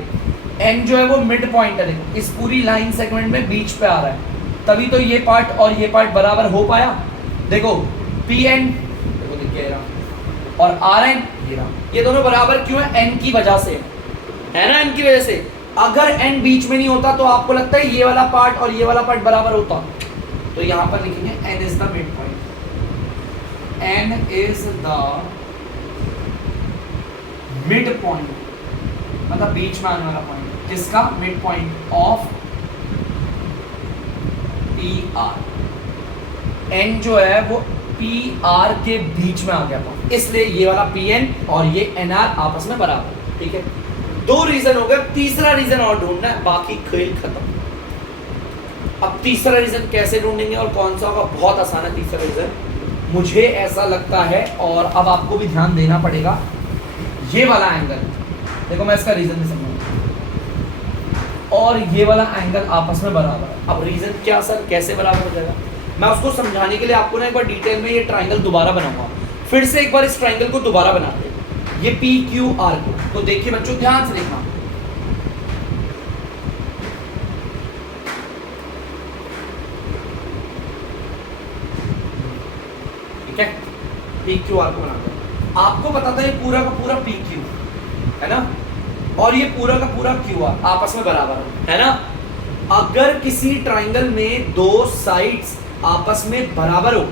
N जो है वो मिड पॉइंट है, देखो इस पूरी लाइन सेगमेंट में बीच पे आ रहा है, तभी तो ये पार्ट और ये पार्ट बराबर हो पाया। देखो PN, देखो लिख के रहा, और RN ये रहा, ये दोनों बराबर क्यों है? N की वजह से, है ना, N की वजह से। अगर N बीच में नहीं होता तो आपको लगता है ये वाला पार्ट और ये वाला पार्ट बराबर होता, तो यहां पर लिखेंगे N is the mid point, N is the mid point, मतलब बीच में आने वाला पॉइंट, जिसका mid point of PR। N जो है वो PR के बीच में आ गया था, इसलिए ये वाला PN और ये NR आपस में बराबर। ठीक है, दो रीजन हो गए, तीसरा रीजन और ढूंढना है, बाकी खेल खत्म। अब तीसरा रीजन कैसे ढूंढेंगे और कौन सा होगा? बहुत आसान है तीसरा रीजन, मुझे ऐसा लगता है, और अब आपको भी ध्यान देना पड़ेगा। ये वाला एंगल, देखो मैं इसका रीजन भी समझाऊंगा, और ये वाला एंगल आपस में बराबर है। अब रीजन क्या सर, कैसे बराबर हो जाएगा? मैं उसको समझाने के लिए आपको ना एक बार डिटेल में ये ट्राइंगल दोबारा बनाऊंगा, फिर से एक बार इस ट्राइंगल को दोबारा बनाते हैं, ये PQR को। तो देखिए बच्चों, ध्यान से देखना, ठीक है, PQR को बनाते हैं। आपको पता था ये पूरा का पूरा PQ है ना, और ये पूरा का पूरा QR आपस में बराबर है ना। अगर किसी ट्राइंगल में दो साइड्स आपस में बराबर हो,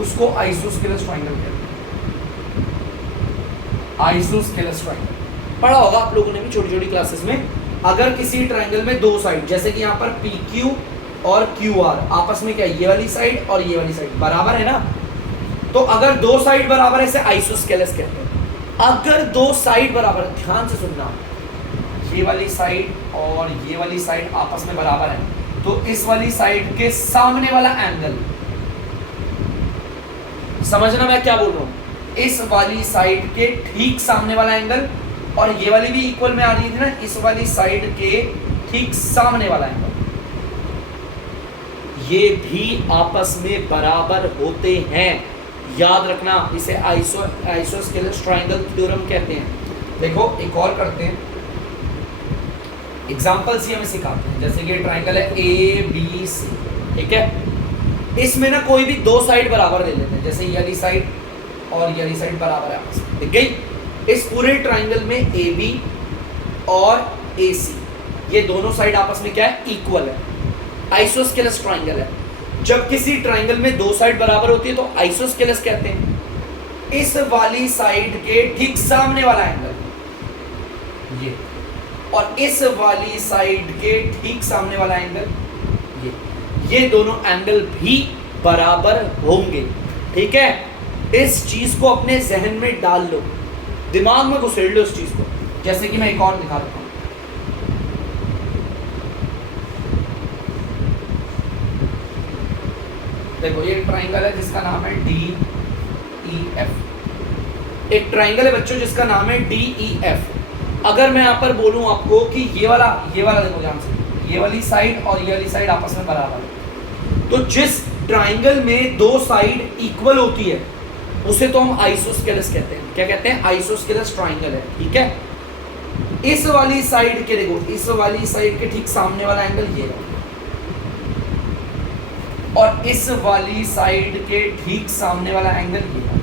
उसको आइसोस्केलस ट्राइंगल कहते हैं। आइसोस्केलस ट्राइंगल पढ़ा होगा आप लोगों ने भी छोटी छोटी क्लासेस में। अगर किसी ट्राइंगल में दो साइड, जैसे कि यहाँ पर PQ और QR आपस में क्या, ये वाली साइड और ये वाली साइड बराबर है ना, तो अगर दो साइड बराबर है इसे आइसोस्केलस कहते हैं। अगर दो साइड बराबर, ध्यान से सुनना, ये वाली साइड और ये वाली साइड आपस में बराबर है, तो इस वाली साइड के सामने वाला एंगल, समझना मैं क्या बोल रहा हूं, इस वाली साइड के ठीक सामने वाला एंगल, और ये वाली भी इक्वल में आ रही थी ना, इस वाली साइड के ठीक सामने वाला एंगल, ये भी आपस में बराबर होते हैं। याद रखना, इसे आइसोस्केलेस ट्रायंगल थ्योरम कहते हैं। देखो एक और करते हैं, एग्जांपल्स ही हमें सिखाते हैं। जैसे कि ट्रायंगल है ए बी सी, ठीक है, इसमें ना कोई भी दो साइड बराबर ले लेते हैं, जैसे ये वाली साइड और ये वाली साइड बराबर है आपस में, ठीक गई। इस पूरे ट्रायंगल में ए बी और ए सी, ये दोनों साइड आपस में क्या है, इक्वल है, आइसोस्केलेस ट्रायंगल है। जब किसी ट्रायंगल में दो साइड बराबर होती है तो आइसोस्केलेस कहते हैं। इस वाली साइड के ठीक सामने वाला एंगल ये, और इस वाली साइड के ठीक सामने वाला एंगल ये दोनों एंगल भी बराबर होंगे, ठीक है। इस चीज को अपने जहन में डाल लो, दिमाग में घुसेड़ लो इस चीज को। जैसे कि मैं एक और दिखा देता हूं, देखो ये ट्राइंगल है जिसका नाम है डी ई एफ। एक ट्राइंगल है बच्चों जिसका नाम है डी ई एफ। अगर मैं यहाँ पर बोलूँ आपको कि ये वाला देखो ध्यान से, ये वाली साइड और ये वाली साइड आपस में बराबर है, तो जिस ट्राइंगल में दो साइड इक्वल होती है उसे तो हम आइसोस्केलेस कहते हैं। क्या कहते हैं, आइसोस्केलेस ट्राइंगल है, ठीक है। इस वाली साइड के देखो, इस वाली साइड के ठीक सामने वाला एंगल ये है, और इस वाली साइड के ठीक सामने वाला एंगल ये है।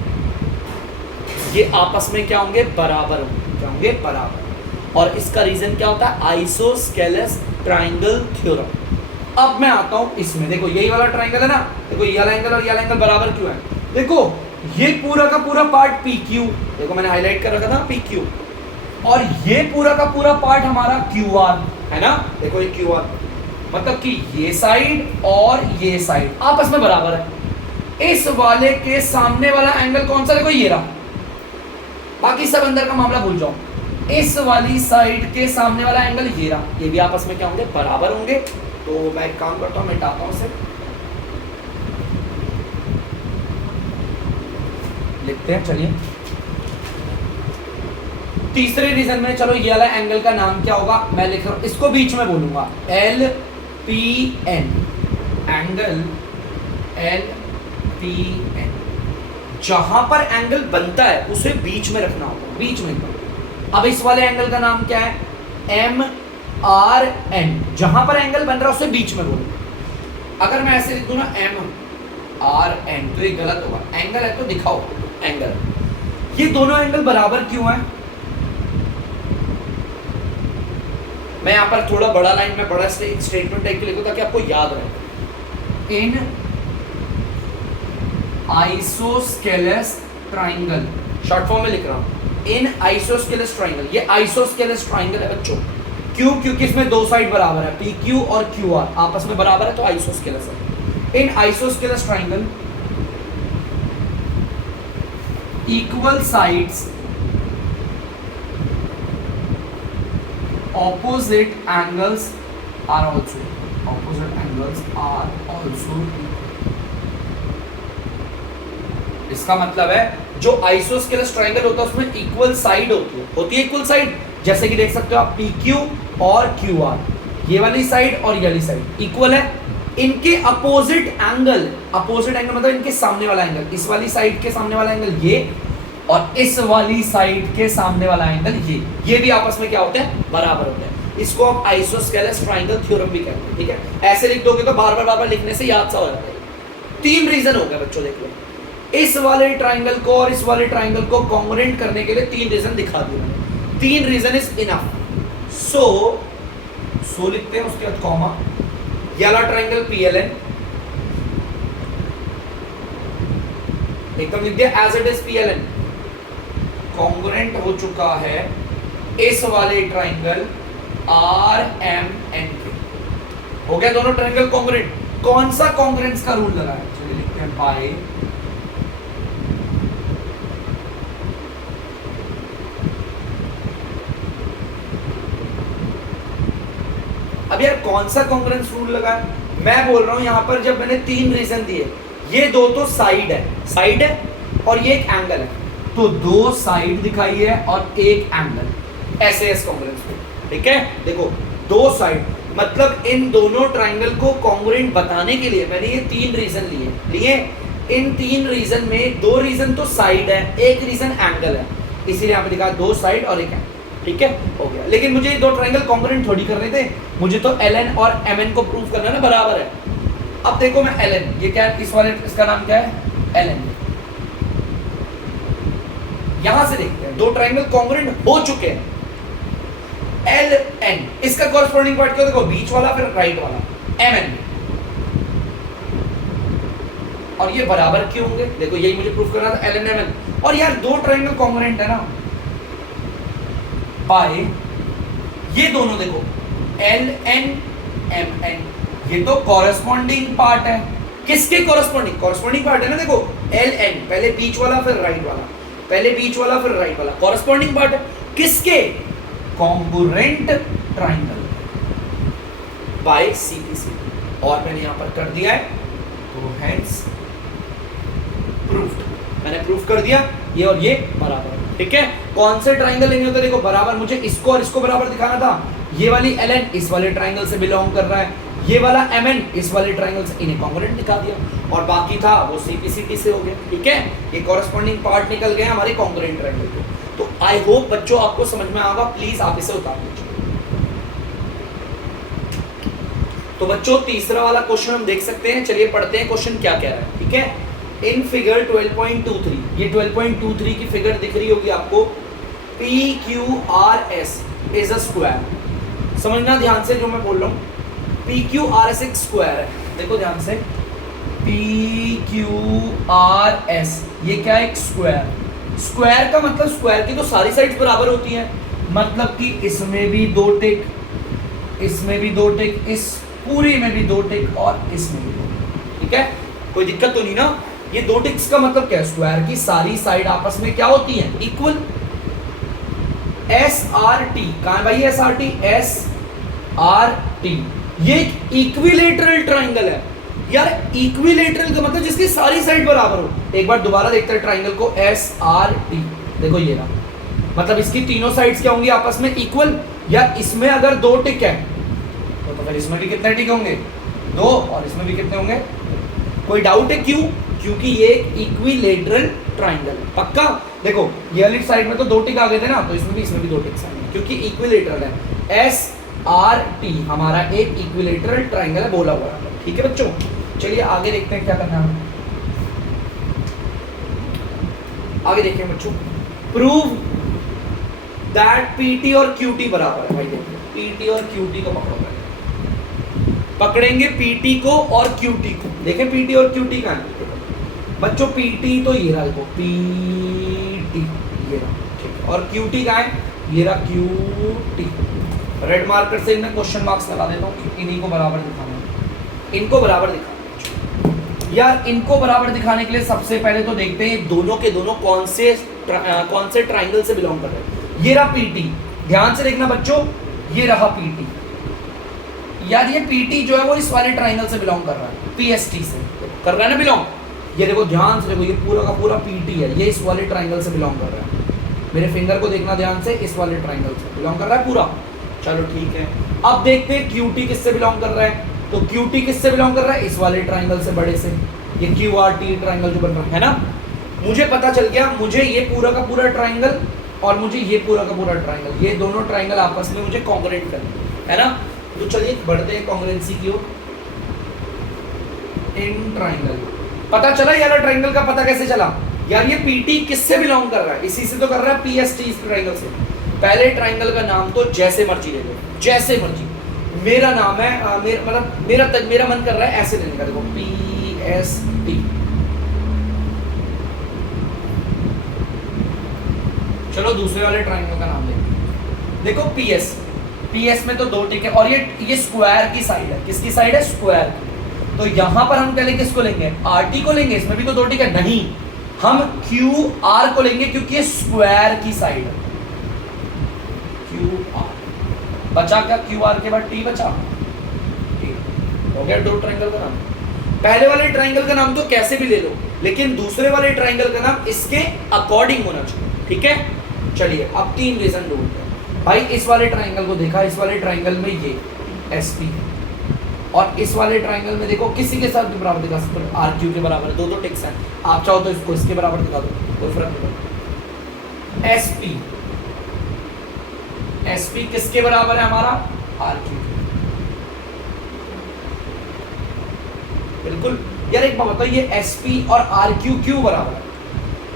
ये आपस में क्या होंगे, बराबर होंगे। क्या होंगे, बराबर। और इसका रीजन क्या होता है, आइसोस्केलेस ट्राइंगल थ्योरम। अब मैं आता हूं इसमें, देखो यही वाला ट्राइंगल है ना, देखो ये वाला एंगल और ये वाला एंगल बराबर क्यों है, देखो ये पूरा का पूरा पार्ट पी क्यू, देखो मैंने हाईलाइट कर रखा था पी क्यू, और ये पूरा का पूरा पार्ट हमारा क्यू आर है ना, देखो ये क्यू आर, मतलब कि ये साइड और ये साइड आपस में बराबर है। इस वाले के सामने वाला एंगल कौन सा, देखो ये रहा, बाकी सब अंदर का मामला भूल जाओ। इस वाली साइड के सामने वाला एंगल ये रहा, ये भी आपस में क्या होंगे, बराबर होंगे। तो मैं एक काम करता हूं, मिटाता हूं इसे, लिखते हैं, चलिए। तीसरे रीजन में, चलो ये वाला एंगल का नाम क्या होगा, मैं लिख रहा हूं, इसको बीच में बोलूंगा L P N, angle L P N. जहां पर एंगल बनता है उसे बीच में रखना होगा, बीच में। अब इस वाले एंगल का नाम क्या है, एम आर एन। जहां पर एंगल बन रहा है उसे बीच में बोलो। अगर मैं ऐसे लिख दूं ना एम आर एन, तो ये गलत होगा, एंगल है तो दिखाओ एंगल। ये दोनों एंगल बराबर क्यों है, मैं यहां पर थोड़ा बड़ा लाइन में बड़ा स्टेटमेंट टाइप के लिखूं ताकि आपको याद रहे। In isosceles triangle, short form में लिख रहा हूं, इन आइसोस्केलेस ट्राइंगल। ये आइसोस्केलेस ट्राइंगल है बच्चों, क्यों, क्योंकि इसमें दो साइड बराबर है, पी क्यू और क्यू आर आपस में बराबर है, तो आइसोस्केलेस है। In isosceles triangle equal sides opposite angles are also इसका मतलब है जो आइसोस्केलेस ट्रायंगल होता है उसमें इक्वल साइड होती है इक्वल साइड। जैसे कि देख सकते हो आप पी क्यू और क्यू आर, ये वाली साइड और ये वाली साइड इक्वल है। इनके अपोजिट एंगल मतलब इनके सामने वाला एंगल, इस वाली साइड के सामने वाला एंगल ये, और इस वाली साइड के सामने वाला एंगल ये भी आपस में क्या होते हैं, बराबर होते हैं। इसको आप आइसोस्केलेस ट्रायंगल थ्योरम भी कहते हैं, ठीक है। ऐसे लिख दोगे तो बार बार लिखने से याद सा हो जाता है। तीन रीजन हो गए बच्चों, देख लो, इस वाले ट्रायंगल को और इस वाले ट्रायंगल को कॉन्ग्रुएंट करने के लिए तीन रीजन दिखा दिए। तीन रीजन इज इनफ। सो लिखते हैं, उसके बाद कॉमा, ये वाला ट्रायंगल PLN एकदम लिख दिया as it is PLN, congruent हो चुका है इस वाले ट्रायंगल RMNK। हो गया दोनों ट्रायंगल कॉन्ग्रुएंट। कौन सा कॉन्ग्रुएंस का रूल लगा है, चलिए लिखते हैं बाय अब यार कौन सा कॉन्ग्रुएंस रूल लगा है, मैं बोल रहा हूं यहां पर जब मैंने तीन रीजन दिए, ये दो तो साइड है और ये एक एंगल है, तो दो साइड दिखाई है और एक एंगल, ऐसे एस कॉन्ग्रुएंस पे, ठीक है। देखो दो साइड मतलब इन दोनों ट्राइंगल को कॉन्ग्रुएंट बताने के लिए मैंने ये तीन रीजन लिए। इन तीन रीजन में दो रीजन तो साइड है, एक रीजन एंगल है, इसीलिए यहाँ पे लिखा दो साइड और एक एंगल, ठीक है, हो गया। लेकिन मुझे ये दो ट्राइंगल कॉन्ग्रुएंट थोड़ी करने थे, मुझे तो एल और एम को प्रूव करना ना बराबर है। अब देखो मैं एल ये क्या है, इस वाले इसका नाम क्या है, एल यहां से देखते हैं दो ट्राइंगल कॉन्ग्रुएंट हो चुके हैं। एल एन इसका कॉरेस्पॉन्डिंग पार्ट क्या, देखो बीच वाला फिर राइट वाला एम एन, और ये बराबर क्यों होंगे, देखो यही मुझे प्रूफ करना था, एल एन एम एन। और यार दो ट्राइंगल कॉन्ग्रुएंट है ना बाय ये दोनों, देखो एल एन एम एन, ये तो कॉरेस्पॉन्डिंग पार्ट है। किसके कॉरेस्पॉन्डिंग, कॉरेस्पॉन्डिंग पार्ट है ना, देखो एल एन पहले बीच वाला फिर राइट वाला, पहले बीच वाला फिर राइट वाला, कॉरेस्पॉन्डिंग पार्ट है किसके, कॉन्ग्रुएंट ट्राइंगल बाय सीपीसी। और मैंने यहां पर कर दिया है, तो हेंस प्रूफ्ड, मैंने प्रूफ कर दिया ये और ये बराबर, ठीक है। कौन से ट्राइंगल लेने होते, देखो बराबर, मुझे इसको और इसको बराबर दिखाना था। ये वाली एल एन इस वाले ट्राइंगल से बिलोंग कर रहा है, ये वाला एम एन इस वाले ट्राइंगल से, इन्हें कॉन्ग्रुएंट दिखा दिया, और बाकी था वो सीपीसीटी से हो गया, ठीक है। ये कॉरेस्पॉन्डिंग पार्ट निकल गए हमारे कॉन्ग्रुएंट ट्राइंगल को। तो आई होप बच्चों आपको समझ में आएगा, प्लीज आप इसे उतार लीजिए। तो बच्चों तीसरा वाला क्वेश्चन हम देख सकते हैं, चलिए पढ़ते हैं क्वेश्चन क्या कह रहा है, ठीक है। इन फिगर 12.23, ये 12.23 की फिगर दिख रही होगी आपको, P Q R S is a square. समझना ध्यान से जो मैं बोल रहा हूँ, पी क्यू आर एस एक स्क्वायर है, देखो ध्यान से, पी क्यू आर एस ये क्या है, एक स्क्वायर। स्क्वायर का मतलब स्क्वायर की तो सारी साइड्स बराबर होती हैं, मतलब कि इसमें भी दो टिक, इसमें भी दो टिक, इस पूरी में भी दो टिक और इसमें भी दो टिक, ठीक है, कोई दिक्कत तो नहीं ना। ये दो टिक्स का मतलब क्या है, स्क्वायर की सारी साइड आपस में क्या होती हैं, इक्वल। एस आर टी कहां है भाई, S R T, S R T ये एक इक्विलेटरल ट्राइंगल है यार। इक्विलेटरल का मतलब जिसकी सारी साइड बराबर हो। एक बार दोबारा देखते हैं ट्राइंगल को, एस आर टी, देखो ये रहा, मतलब इसकी तीनों साइड्स क्या होंगी आपस में, इक्वल। या इसमें अगर दो टिक है तो फिर इसमें भी कितने टिक होंगे, दो, और इसमें भी कितने होंगे। कोई डाउट है क्यों, क्योंकि ये एक इक्विलेटरल ट्राइंगल है, पक्का। देखो ये वाली साइड में तो दो टिक आ गए थे ना, तो इसमें भी दो टिक्स आएंगे, क्योंकि इक्विलेटरल है। एस आर टी हमारा एक इक्विलेटरल ट्राइंगल है, बोला हुआ है, ठीक है बच्चों। चलिए आगे देखते हैं क्या करना है, आगे देखिए बच्चों, प्रूव दैट पीटी और क्यूटी बराबर है। भाई देखिए पीटी और क्यूटी को पकड़ो, पकड़ेंगे पीटी को और क्यूटी को, देखें पीटी और क्यूटी का है बच्चों। पीटी तो ये रहा, देखो पीटी ये रहा, ठीक है, और क्यूटी का है ये रहा, क्यूटी। रेड मार्कर से मैं क्वेश्चन मार्क्स लगा देता हूँ, इन्हीं को बराबर दिखाना है, इनको बराबर दिखाना यार। इनको बराबर दिखाने के लिए सबसे पहले तो देखते हैं दोनों के दोनों कौन से ट्राइंगल से बिलोंग कर रहे हैं। ये रहा पीटी, ध्यान से देखना बच्चों, ये रहा पीटी यार। ये पीटी जो है वो इस वाले ट्राइंगल से बिलोंग कर रहा है, पीएसटी से कर रहा है ना बिलोंग। ये देखो ध्यान से देखो, ये पूरा का पूरा पीटी है, ये इस वाले ट्राइंगल से बिलोंग कर रहा है। मेरे फिंगर को देखना ध्यान से, इस वाले ट्राइंगल से बिलोंग कर रहा है पूरा। चलो ठीक है, अब देखते हैं क्यूटी किससे बिलोंग कर रहा है। तो क्यूटी किससे बिलोंग कर रहा है, इस वाले ट्राइंगल से, बड़े से, ये क्यू आर टी ट्राइंगल जो बन रहा है ना। मुझे पता चल गया, मुझे ये पूरा का पूरा ट्राइंगल और मुझे ये पूरा का पूरा ट्राइंगल, ये दोनों ट्राइंगल आपस में मुझे कॉन्ग्रुएंट करना है ना। तो चलिए बढ़ते हैं कॉन्ग्रुएंसी की ओर। इन ट्राइंगल पता चला यार, ट्राइंगल का पता कैसे चला यार। ये पीटी किससे बिलोंग कर रहा है, इसी से तो कर रहा है, पीएसटी इस ट्राइंगल से। पहले ट्राइंगल का नाम तो जैसे मर्जी ले लो, जैसे मर्जी। मेरा नाम है मतलब मेरा मन कर रहा है ऐसे लेने का, देखो पीएसटी। चलो दूसरे वाले ट्राइंगल का नाम लेंगे, देखो पीएस। पीएस में तो दो टिक है, और ये स्क्वायर की साइड है, किसकी साइड है, स्क्वायर। तो यहां पर हम पहले किसको लेंगे, आरटी को लेंगे, इसमें भी तो दो टिक है, नहीं हम क्यू आर को लेंगे क्योंकि ये स्क्वायर की साइड है। क्यू आर बचा क्या, क्यू आर के बाद टी बचा, हो गया दो ट्राइंगल का नाम। पहले वाले ट्राइंगल का नाम तो कैसे भी ले लो, लेकिन दूसरे वाले ट्राइंगल का नाम इसके अकॉर्डिंग होना चाहिए, ठीक है। चलिए अब 3 रीजन ढूंढते हैं। भाई इस वाले ट्राइंगल को देखा, इस वाले ट्राइंगल में ये SP, और इस वाले ट्राइंगल में देखो किसी के साथ भी बराबर दिखा सकते हो, RQ के बराबर, दो दो टिक्स हैं, आप चाहो तो इसको इसके बराबर दिखा दो, कोई फर्क नहीं पड़ता। SP किसके बराबर है हमारा, RQ के। बिल्कुल यार, एक बात बताओ, ये SP और RQ क्यों बराबर है,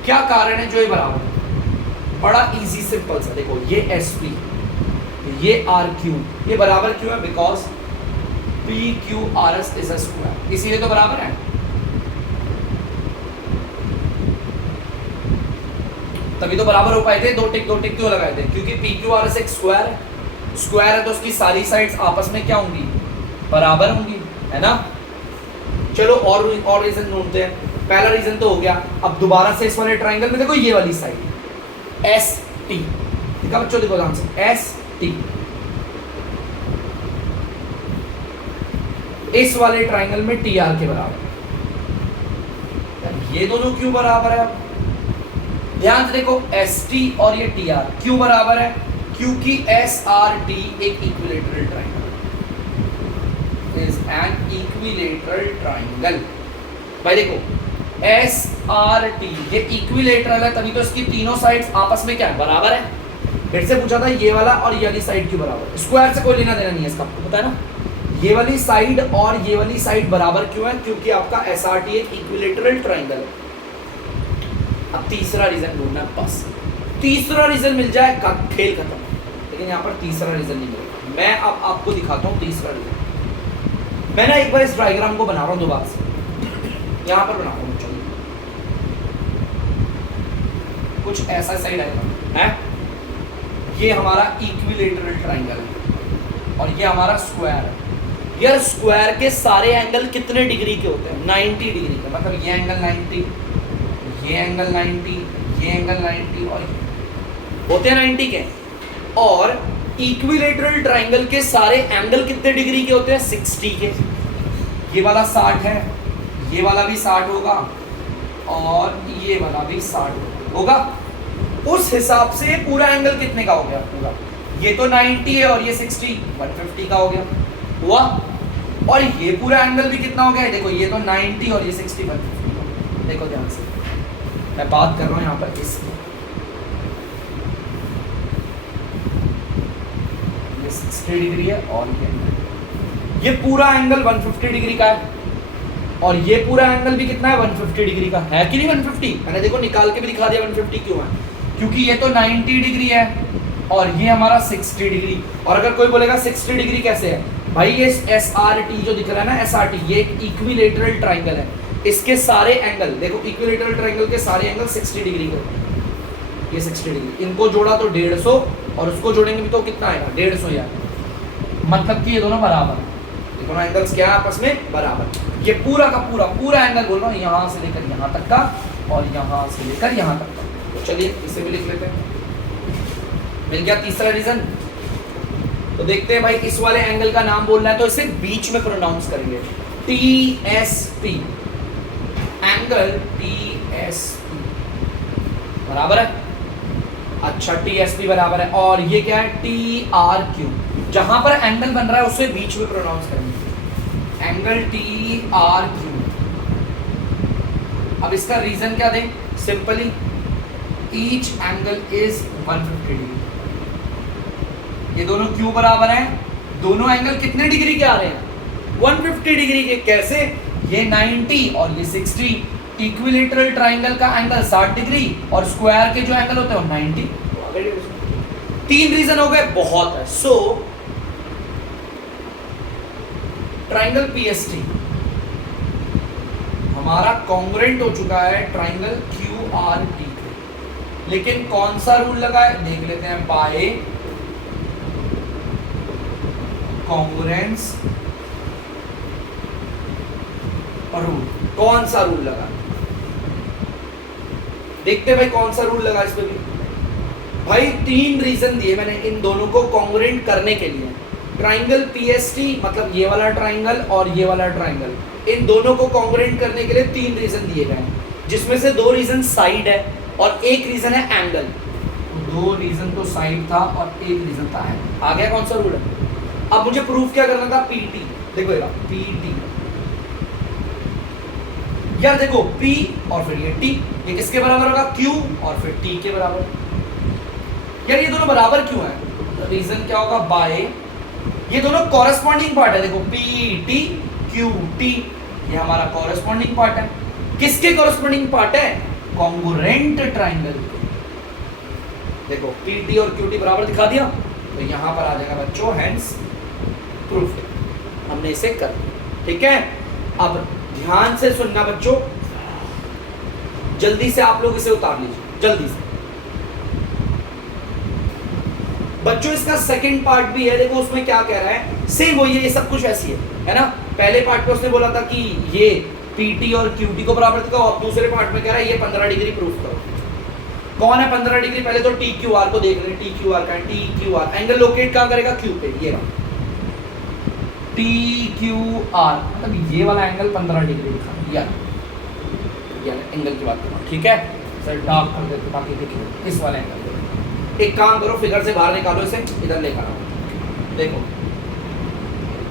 क्या कारण है जो ये बराबर है? बड़ा इजी सिंपल सा, देखो ये SP ये RQ ये बराबर क्यों है, because PQRS is a square, इसीलिए तो बराबर है। तभी तो बराबर हो पाए थे, दो टिक क्यों लगाए थे, क्योंकि PQRS एक स्क्वायर है, स्क्वायर है तो उसकी सारी साइड्स आपस में क्या होंगी, बराबर होंगी, है ना। चलो और रीजन ढूंढते हैं। पहला रीजन तो हो गया, अब दोबारा से इस वाले ट्राइंगल में देखो ये वाली साइड ST, देखा बच्चों, देखो ध्यान से ST, इस वाले ट्राइंगल में TR के बराबर, ये दोनों क्यों बराबर है? ध्यान से देखो ST और ये TR क्यों बराबर है, क्योंकि SRT एक equilateral triangle is an equilateral triangle. भाई देखो SRT ये इक्विलेटरल है, तभी तो इसकी तीनों साइड्स आपस में क्या है, बराबर है। फिर से पूछा था ये वाला और ये वाली साइड क्यों बराबर, स्क्वायर से कोई लेना देना नहीं है इसका, आपको पता है ना। ये वाली साइड और ये वाली साइड बराबर क्यों है, क्योंकि आपका SRT एक इक्विलेटरल ट्राइंगल है। अब तीसरा रीजन ढूंढना, बस तीसरा रीजन मिल जाए खेल खत्म, लेकिन यहाँ पर तीसरा रीजन नहीं मिलेगा। मैं अब आपको दिखाता हूँ तीसरा रीजन। मैं ना एक बार इस डायग्राम को बना रहा हूँ दोबारा से, यहाँ पर बना रहा हूँ, चलिए कुछ ऐसा साइड आएगा है, ये हमारा इक्विलेटरल ट्राइंगल है और ये हमारा स्क्वायर है। यार स्क्वायर के सारे एंगल कितने डिग्री के होते हैं, 90 डिग्री के, मतलब ये एंगल 90, ये एंगल 90, ये एंगल 90 और होते हैं 90 के। और इक्विलेटरल ट्राइंगल के सारे एंगल कितने डिग्री के होते हैं, 60 के। ये वाला 60 है, ये वाला भी 60 होगा और ये वाला भी 60 होगा। उस हिसाब से पूरा एंगल कितने का हो गया, पूरा ये तो 90 है और ये 60 150 का हो गया हुआ। और ये पूरा एंगल भी कितना हो गया, देखो ये तो 90 और ये 60 150। देखो ध्यान से, मैं बात कर रहा हूँ यहाँ पर इसकी, ये 60 डिग्री है और ये पूरा एंगल 150 डिग्री का है और ये पूरा एंगल भी कितना है, 150 डिग्री का है कि नहीं। 150 मैंने देखो निकाल के भी दिखा दिया 150 क्यों है, क्योंकि ये तो 90 डिग्री है और ये हमारा 60 डिग्री। और अगर कोई बोलेगा 60 डिग्री कैसे है, भाई ये SRT जो दिख रहा है ना, SRT ये एक इक्विलेटरल ट्राइंगल है, इसके सारे एंगल देखो, इक्विलेटरल ट्राइंगल के सारे एंगल 60 डिग्री के होते हैं। ये 60 डिग्री, इनको जोड़ा तो 150 और उसको जोड़ेंगे भी तो कितना आएगा, 150 यार, मतलब कि ये दोनों बराबर है, ये दोनों एंगल्स क्या है आपस में, बराबर। ये पूरा का पूरा एंगल बोल रहा हूँ, यहाँ से लेकर यहाँ तक का और यहाँ से लेकर यहाँ तक का। तो चलिए इसे भी लिख लेते हैं, मिल गया तीसरा रीजन। तो देखते हैं भाई, इस वाले एंगल का नाम बोलना है तो इसे बीच में प्रोनाउंस करेंगे, TSP, एंगल TSP बराबर है। अच्छा TSP बराबर है, और ये क्या है, TRQ। जहां पर एंगल बन रहा है उसे बीच में प्रोनाउंस करेंगे, एंगल TRQ। अब इसका रीजन क्या दें, simply each angle is 150 degree. ये दोनों क्यों बराबर हैं, दोनों एंगल कितने डिग्री के आ रहे हैं, 150 डिग्री के। कैसे, ये 90 और ये 60, इक्विलेटरल ट्राइंगल का एंगल 60 डिग्री और स्क्वायर के जो एंगल होते हैं वो 90। 3 रीजन हो गए, बहुत है। सो ट्राइंगल PST हमारा कॉन्ग्रुएंट हो चुका है ट्राइंगल QRT के। लेकिन कौन सा रूल लगा है देख लेते हैं, बाय कॉन्ग्रुएंस रूल। कौन सा रूल लगा, देखते हैं भाई कौन सा रूल लगा इस पे भी। भाई 3 रीजन दिए मैंने इन दोनों को कॉन्ग्रुएंट करने के लिए। ट्राइंगल PST मतलब ये वाला ट्राइंगल और ये वाला ट्राइंगल, इन दोनों को कॉन्ग्रुएंट करने के लिए 3 रीजन दिए गए हैं, जिसमें से 2 रीजन साइड है और 1 रीजन है एंगल। 2 रीजन तो साइड था और 1 रीजन था एंगल। आ गया कौन सा रूल है? अब मुझे प्रूफ क्या करना था? पीटी। देखो पीटी, यार देखो P और फिर ये T, ये किसके बराबर होगा? Q और फिर T के बराबर। यार ये दोनों बराबर क्यों है? रीजन क्या होगा? बाय ये दोनों कॉरेस्पॉन्डिंग पार्ट है। देखो PT QT ये हमारा कॉरेस्पॉन्डिंग पार्ट है। किसके कॉरेस्पॉन्डिंग पार्ट है? Congruent triangle. देखो PT और QT बराबर दिखा दिया तो यहां पर आ जाएगा बच्चों हेंस प्रूफ। हमने इसे कर दिया, ठीक है। अब ध्यान से सुनना बच्चों, जल्दी से आप लोग इसे उतार लीजिए, जल्दी से। बच्चों इसका सेकंड पार्ट भी है, देखो उसमें क्या कह रहा है, सेम वही है, ये सब कुछ ऐसी है ना। पहले पार्ट पे उसने बोला था कि ये PT और QT को बराबर दिखाओ, अब दूसरे पार्ट में कह रहा है ये 15 डिग्री प्रूफ करो। कौन है 15 डिग्री? पहले तो TQR को देख रहे हैं, TQR का है, TQR एंगल लोकेट कहां करेगा? Q पे। ये TQR मतलब ये वाला एंगल 15 डिग्री दिखा, यार एंगल की बात करो, ठीक है। सर डार्क कर देते ताकि दिखे इस वाले एंगल। एक काम करो, फिगर से बाहर निकालो इसे, इधर लेकर आओ। देखो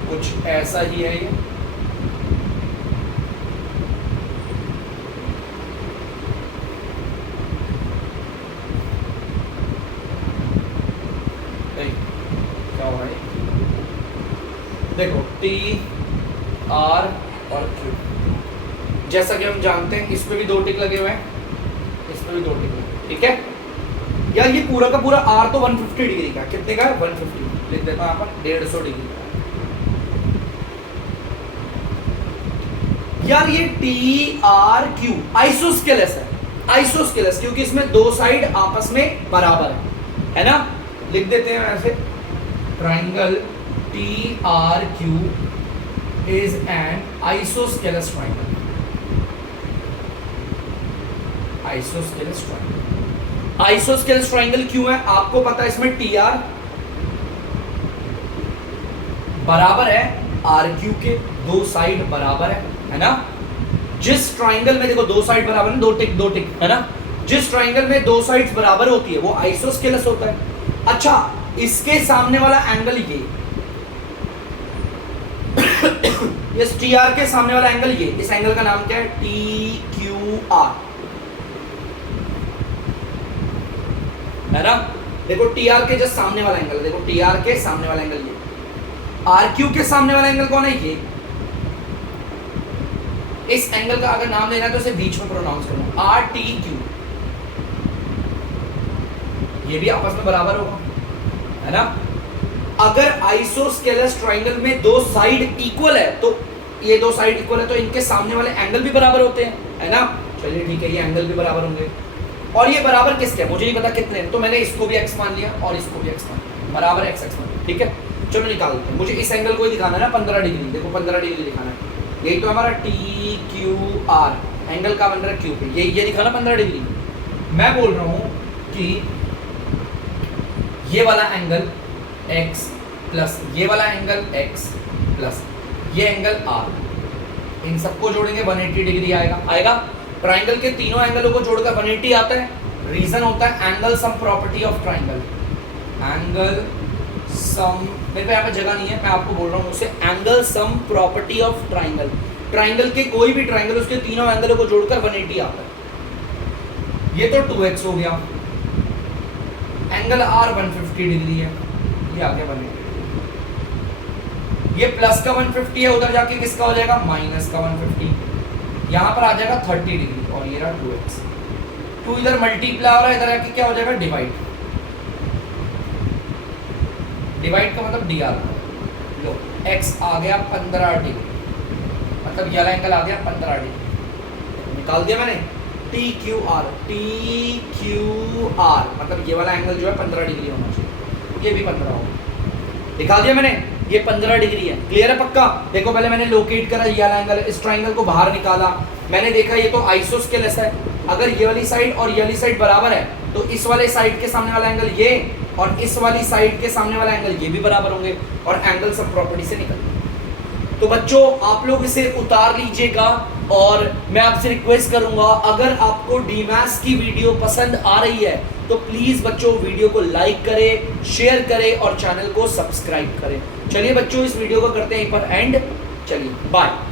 कुछ ऐसा ही है ये, क्या हो रहा है? देखो TR और Q, जैसा कि हम जानते हैं इस पे भी 2 टिक लगे हुए हैं, इस पे भी 2 टिक लगे, ठीक है। यार ये पूरा का पूरा R तो 150 डिग्री का, कितने का है? 150। लिख देता हूं यहाँ पर 150 डिग्री का। यार ये TRQ आइसोस्केलेस है, आइसोस्केलेस क्योंकि इसमें 2 साइड आपस में बराबर है ना। लिख देते हैं ऐसे, triangle TRQ is an isosceles triangle। isosceles triangle, isosceles triangle क्यों है? आपको पता है इसमें TR बराबर है RQ के, 2 साइड बराबर है ना। जिस ट्राइंगल में देखो 2 साइड बराबर है, 2 टिक है ना। जिस ट्राइंगल में 2 साइड्स बराबर होती है वो आइसोस्केलेस होता है। अच्छा, इसके सामने वाला एंगल ये इस TR के सामने वाला एंगल ये, इस एंगल का नाम क्या है? TQR है ना। देखो TR के जस्ट सामने वाला एंगल, देखो TR के सामने वाला एंगल ये, RQ के सामने वाला एंगल कौन है? ये। इस एंगल का अगर नाम लेना है तो इसे बीच में प्रोनाउंस करना, RTQ। ये भी आपस में बराबर होगा, है ना। अगर आइसोस्केलेस ट्राइंगल में 2 साइड इक्वल है तो ये 2 साइड इक्वल है तो इनके सामने वाले एंगल भी बराबर होते हैं, है ना। चलिए ठीक है, ये एंगल भी बराबर होंगे। और ये बराबर किसके? मुझे नहीं पता कितने हैं, तो मैंने इसको भी x मान लिया और इसको भी x मान लिया, बराबर x मान लिया, ठीक है। चलो निकाल लेते हैं। मुझे इस एंगल को ही दिखाना है ना, 15 डिग्री। देखो 15 डिग्री दिखाना है, यही तो हमारा TQR एंगल का बन रहा है Q पे, ये दिखाना 15 डिग्री। मैं बोल रहा हूँ कि ये वाला एंगल x प्लस ये वाला एंगल x प्लस ये एंगल R, इन सबको जोड़ेंगे 180 डिग्री आएगा। ट्राइंगल के तीनों एंगलों को जोड़कर 180 आता है। रीजन होता है angle sum property of triangle. Angle sum, मेरे पे यहाँ पे जगह नहीं है, मैं आपको बोल रहा हूँ उसे, angle sum property of triangle. Triangle के कोई भी ट्राइंगल उसके तीनों एंगलों को जोड़कर 180 आता है। ये तो 2x हो गया, एंगल R 150 डिग्री है, ये आ गया 180। ये प्लस का 150 है, उधर जाके किसका हो जाएगा? माइनस का 150। यहाँ पर आ जाएगा 30 डिग्री और ये रहा 2x। 2 इधर मल्टीप्लाई हो रहा है, इधर आके क्या हो जाएगा? डिवाइड। डिवाइड का मतलब dr। लो x आ गया 15 डिग्री, मतलब ये वाला एंगल आ गया 15 डिग्री। निकाल दिया मैंने TQR मतलब ये वाला एंगल जो है 15 डिग्री होना चाहिए, ये भी 15 होगा। दिखा दिया मैंने, ये 15 डिग्री है। क्लियर है पक्का? देखो पहले मैंने लोकेट करा ये वाला एंगल, इस ट्राइंगल को बाहर निकाला, मैंने देखा ये तो आइसोस्केलेस है। अगर ये वाली साइड और ये वाली साइड बराबर है तो इस वाले साइड के सामने वाला एंगल ये और इस वाली साइड के सामने वाला एंगल ये भी बराबर होंगे और एंगल सब प्रॉपर्टी से निकल। तो बच्चों आप लोग इसे उतार लीजिएगा और मैं आपसे रिक्वेस्ट करूंगा अगर आपको डीमैथ्स की वीडियो पसंद आ रही है तो प्लीज बच्चों वीडियो को लाइक करें, शेयर करें और चैनल को सब्सक्राइब करें। चलिए बच्चों इस वीडियो को करते हैं यहीं पर एंड। चलिए बाय।